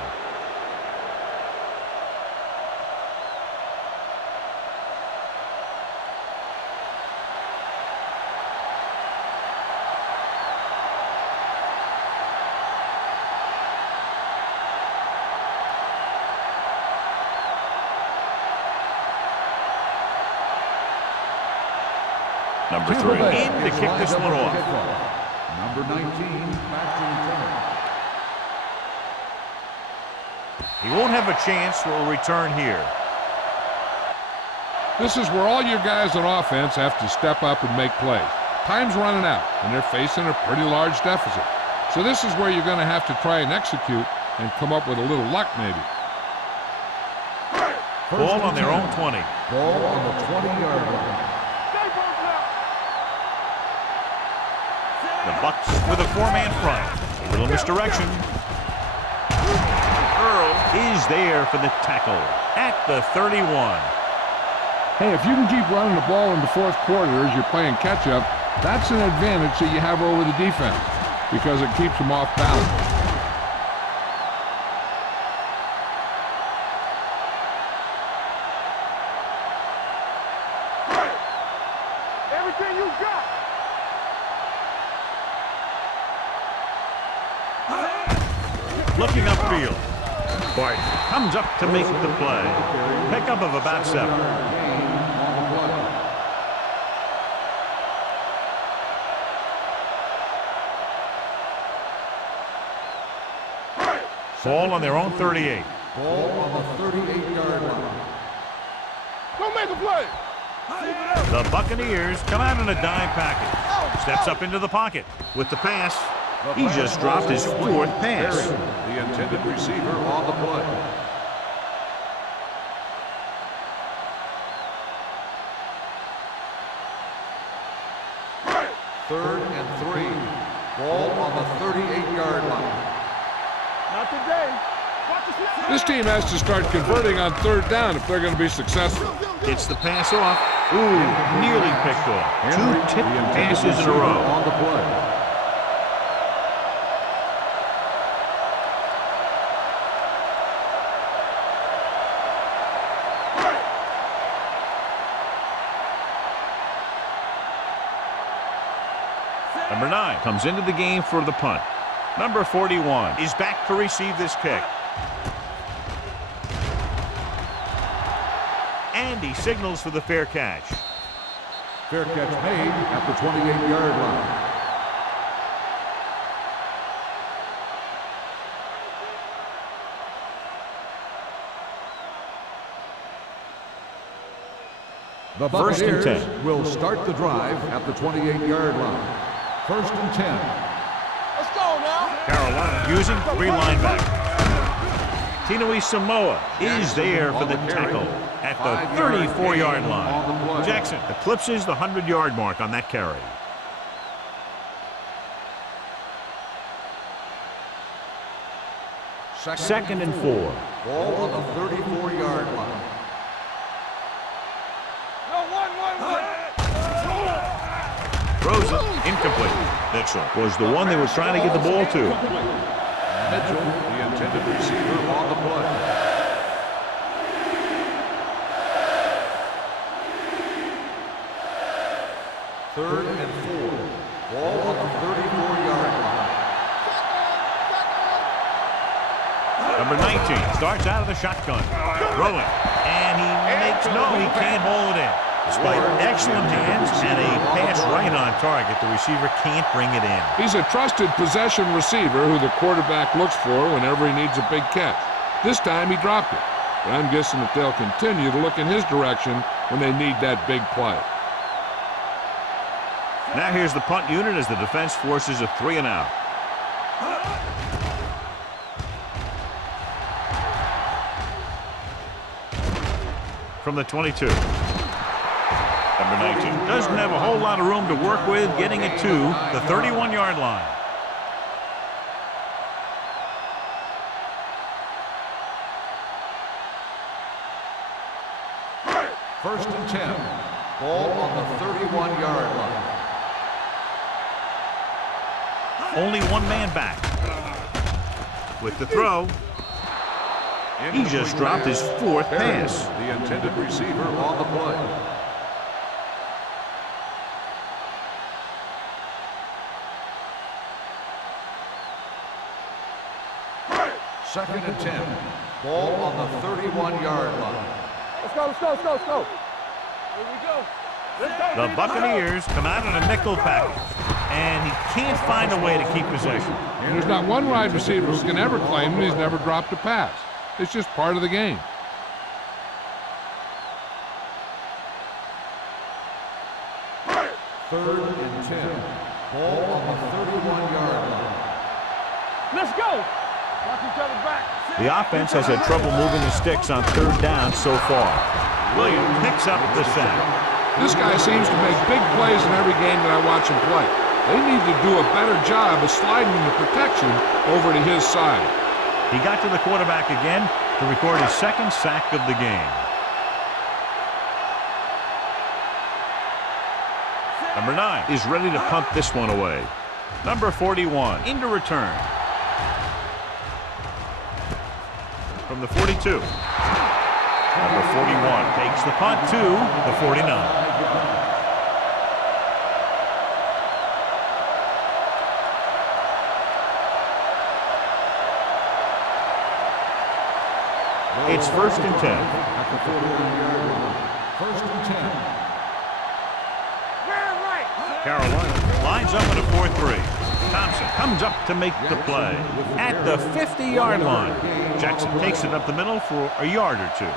Number 3 in to kick this one off. Number 19 back to return. He won't have a chance for a return here. This is where all your guys on offense have to step up and make plays. Time's running out, and they're facing a pretty large deficit. So this is where you're going to have to try and execute and come up with a little luck maybe. Ball on their own 20. Ball on the 20-yard line. The Bucks with a 4-man front. A little misdirection. Earl is there for the tackle at the 31. Hey, if you can keep running the ball in the 4th quarter as you're playing catch-up, that's an advantage that you have over the defense because it keeps them off balance. Everything you got. Looking upfield. Barton comes up to make the play. Pickup of about 7. Ball on their own 38. Ball on the 38-yard line. Go make a play. The Buccaneers come out in a dime package. Steps up into the pocket. With the pass, he just dropped his 4th pass. The intended receiver on the play. Third and 3. Ball on the 38-yard line. Not today. Watch the snap. This team has to start converting on 3rd down if they're going to be successful. Gets the pass off. Ooh, nearly picked off. 2 tipped passes in a row. On the play. Number 9 comes into the game for the punt. Number 41 is back to receive this kick. And he signals for the fair catch. Fair catch made at the 28-yard line. The First and Buccaneers 10. will start the drive at the 28-yard line. First and 10. Let's go now. Carolina using 3 linebackers. Tinui Samoa is there for the tackle at the 34-yard line. Jackson eclipses the 100-yard mark on that carry. Second and 4. Ball on the 34-yard line. No, one. Throws it incomplete. Mitchell was the one they were trying to get the ball to. Mitchell, the intended receiver, on the play. Third and 4. Ball on the 34-yard line. Number 19 starts out of the shotgun. Throwing. And he can't hold it in. Despite excellent hands and a pass right on target, the receiver can't bring it in. He's a trusted possession receiver who the quarterback looks for whenever he needs a big catch. This time he dropped it, but I'm guessing that they'll continue to look in his direction when they need that big play. Now here's the punt unit as the defense forces a 3 and out. From the 22. Number 19 doesn't have a whole lot of room to work with, getting it to the 31-yard line. First and 10. Ball on the 31-yard line. Only one man back. With the throw, he just dropped his 4th pass. The intended receiver on the play. Second and 10. Ball on the 31-yard line. Let's go. Here we go. The Buccaneers come out in a nickel package, and he can't find a way to keep possession. And there's not one wide receiver who can ever claim that he's never dropped a pass. It's just part of the game. Third and 10. Ball on the 31-yard line. Let's go. Watch each other back. The offense has had trouble moving the sticks on 3rd down so far. Williams picks up the sack. This guy seems to make big plays in every game that I watch him play. They need to do a better job of sliding the protection over to his side. He got to the quarterback again to record his 2nd sack of the game. Number 9 is ready to punt this one away. Number 41 into return. From the 42. Number 41 takes the punt to the 49. It's first and 10. At the 41-yard line. First and 10. Carolina lines up in a 4-3. Thompson comes up to make the play at the 50-yard line. Jackson takes it up the middle for a yard or two.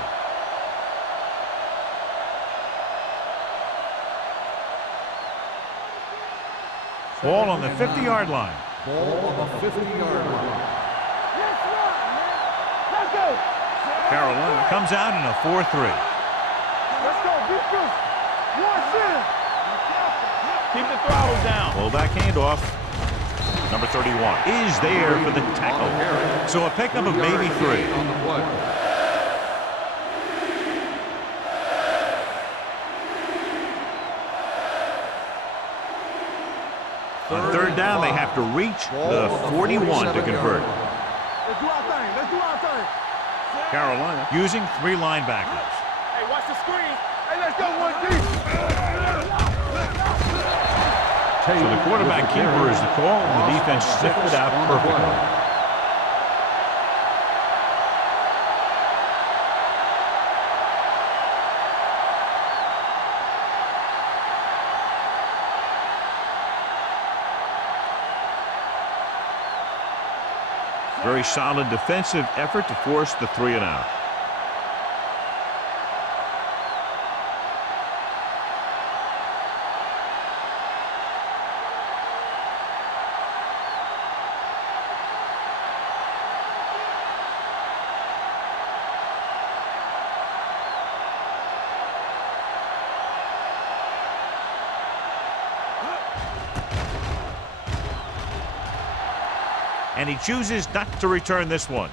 Ball on the 50-yard line. Ball on the 50-yard line. Let's go. Carolina comes out in a 4-3. Let's go. Defense. One center. Keep the throttle down. Fullback handoff. Number 31 is there for the tackle. So a pickup of maybe 3. On the play. On third down, they have to reach the 41 to convert. Let's do our thing. Let's do our thing. Carolina using 3 linebackers. Hey, watch the screen. Hey, let's go one deep. So the quarterback keeper is the call, and the defense sifted out perfectly. Very solid defensive effort to force the 3-and-out. And he chooses not to return this one.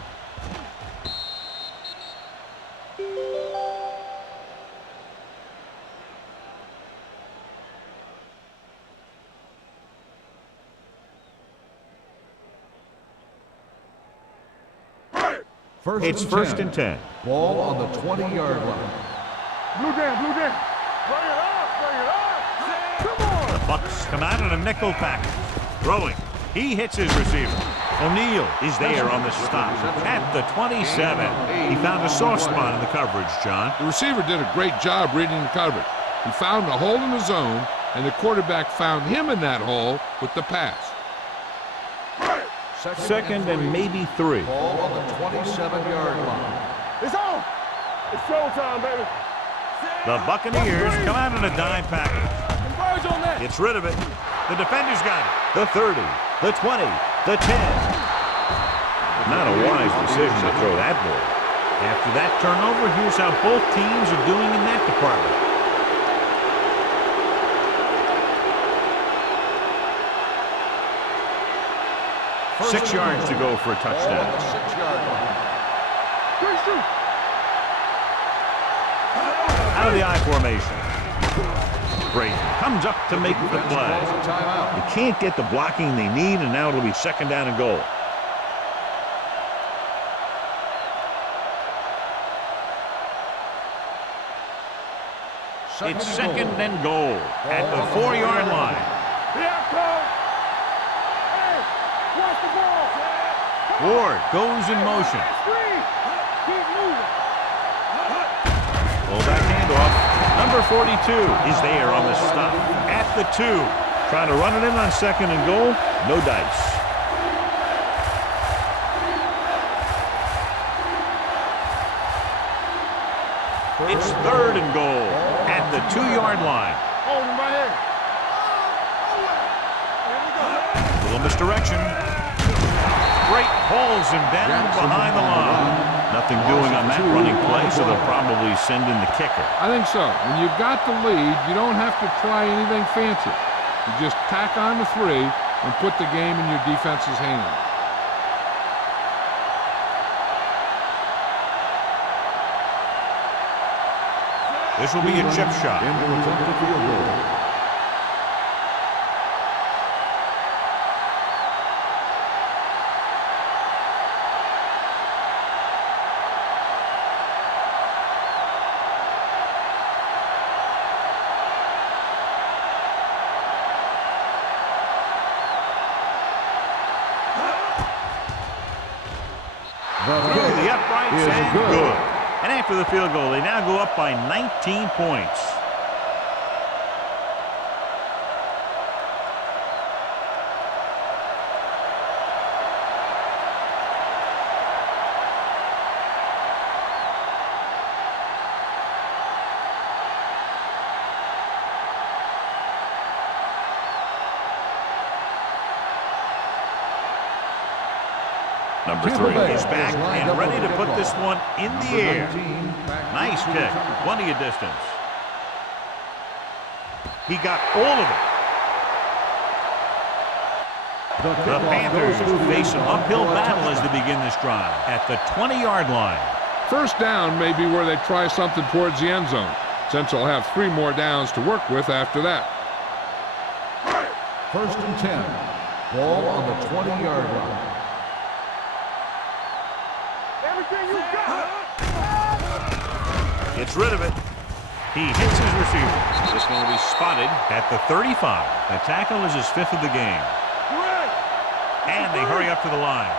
It's first and 10. Ball on the 20-yard line. Blue down, blue down. Bring it up, bring it up. Come on. The Bucks come out in a nickel package. Throwing. He hits his receiver. O'Neal is there on the stop at the 27. He found a soft spot in the coverage, John. The receiver did a great job reading the coverage. He found a hole in the zone, and the quarterback found him in that hole with the pass. Second and maybe 3. Ball on the 27-yard line. It's on. It's showtime, baby. The Buccaneers come out in a dime package. Converge on that. Gets rid of it. The defender's got it. The 30, the 20, the 10. Not a wise decision to throw that ball. After that turnover, here's how both teams are doing in that department. First 6 yards to go for a touchdown. Ball on the 6-yard line. Out of the I formation. Brady comes up to make the play. Calls a timeout. They can't get the blocking they need, and now it'll be second down and goal. It's second and goal at the 4-yard line. Yeah, coach. Hey, watch the ball. Ward goes in motion. Screen. Keep moving. Fullback handoff. Number 42 is there on the stop at the 2. Trying to run it in on second and goal. No dice. It's third and goal at the 2-yard line. Hold him right here. Little misdirection. Straight hauls him down behind the line. Nothing doing on that running play, so they'll probably send in the kicker. I think so. When you've got the lead, you don't have to try anything fancy. You just tack on the 3 and put the game in your defense's hands. This will be a chip shot. Through the uprights and good. And after the field goal, they now go up by 19 points. Number 3 is back and ready to put this one in the air. Nice kick. Plenty of distance. He got all of it. The Panthers face an uphill battle as they begin this drive at the 20-yard line. First down may be where they try something towards the end zone, since they'll have 3 more downs to work with after that. 1st and 10. Ball on the 20-yard line. Gets rid of it. He hits his receiver. It's going to be spotted at the 35. The tackle is his 5th of the game. And they hurry up to the line.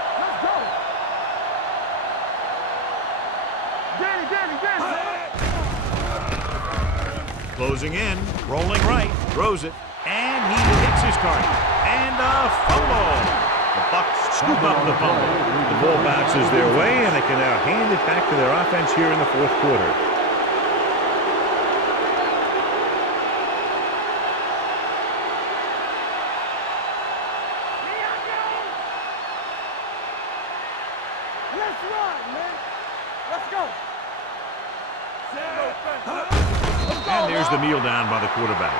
Closing in, rolling right, throws it, and he hits his target. And a fumble. The Bucs scoop up the fumble. The ball bounces their way, and they can now hand it back to their offense here in the 4th quarter. And there's the kneel down by the quarterback.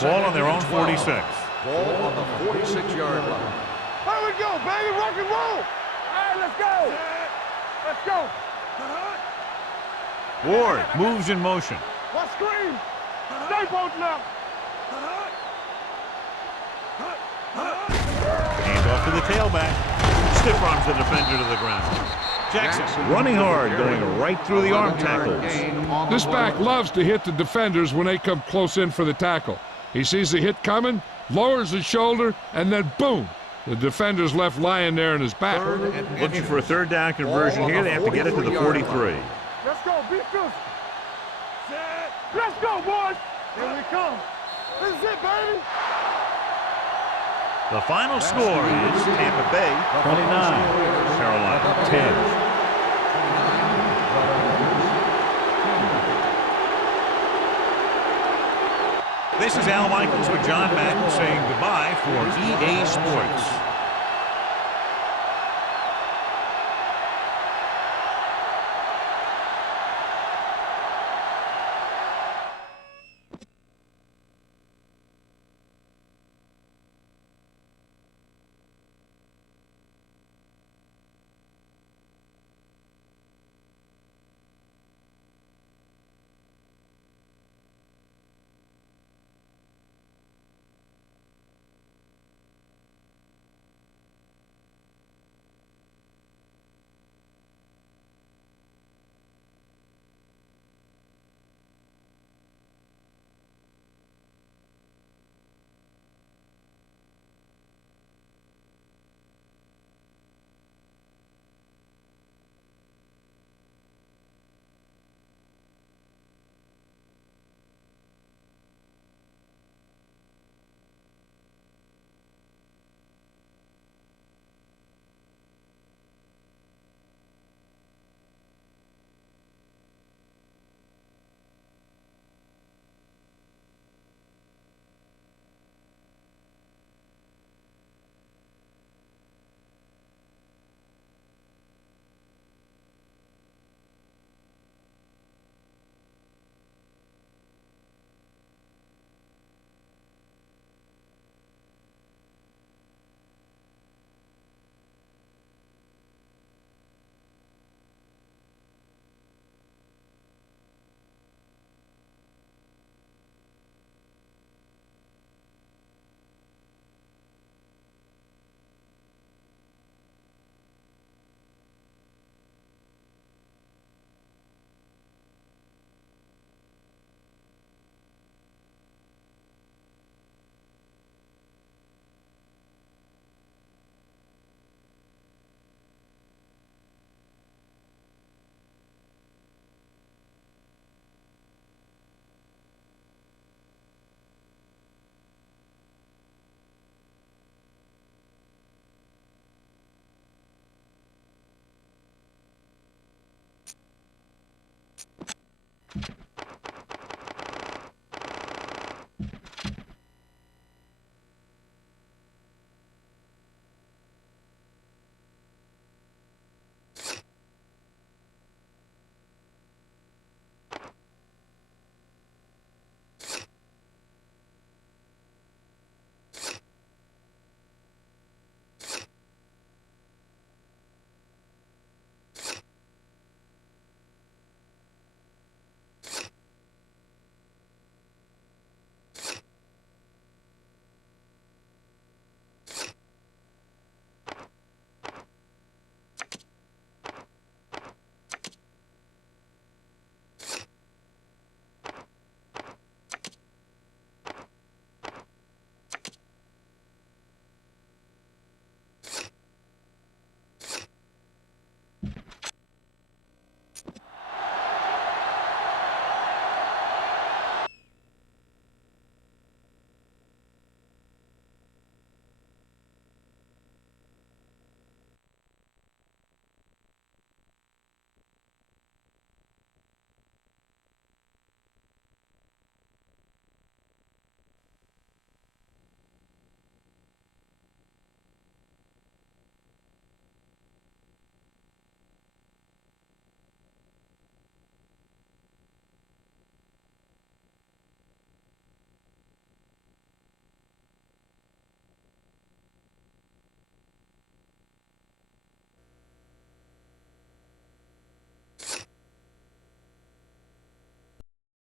Ball on their own 46. Ball on the 46-yard line. Here we go, baby. Rock and roll. All right, let's go. Let's go. Ward moves in motion. What screen? Stay bolting up. Hand off to the tailback. Stiff arms the defender to the ground. Jackson running hard, going right through the arm tackles. This back loves to hit the defenders when they come close in for the tackle. He sees the hit coming, lowers his shoulder, and then boom, the defender's left lying there in his back. Looking for a 3rd down conversion here. They have to get it to the 43. Let's go, be physical. Let's go, boys. Here we come. This is it, baby. The final score is Tampa Bay 29, Carolina 10. This is Al Michaels with John Madden saying goodbye for EA Sports.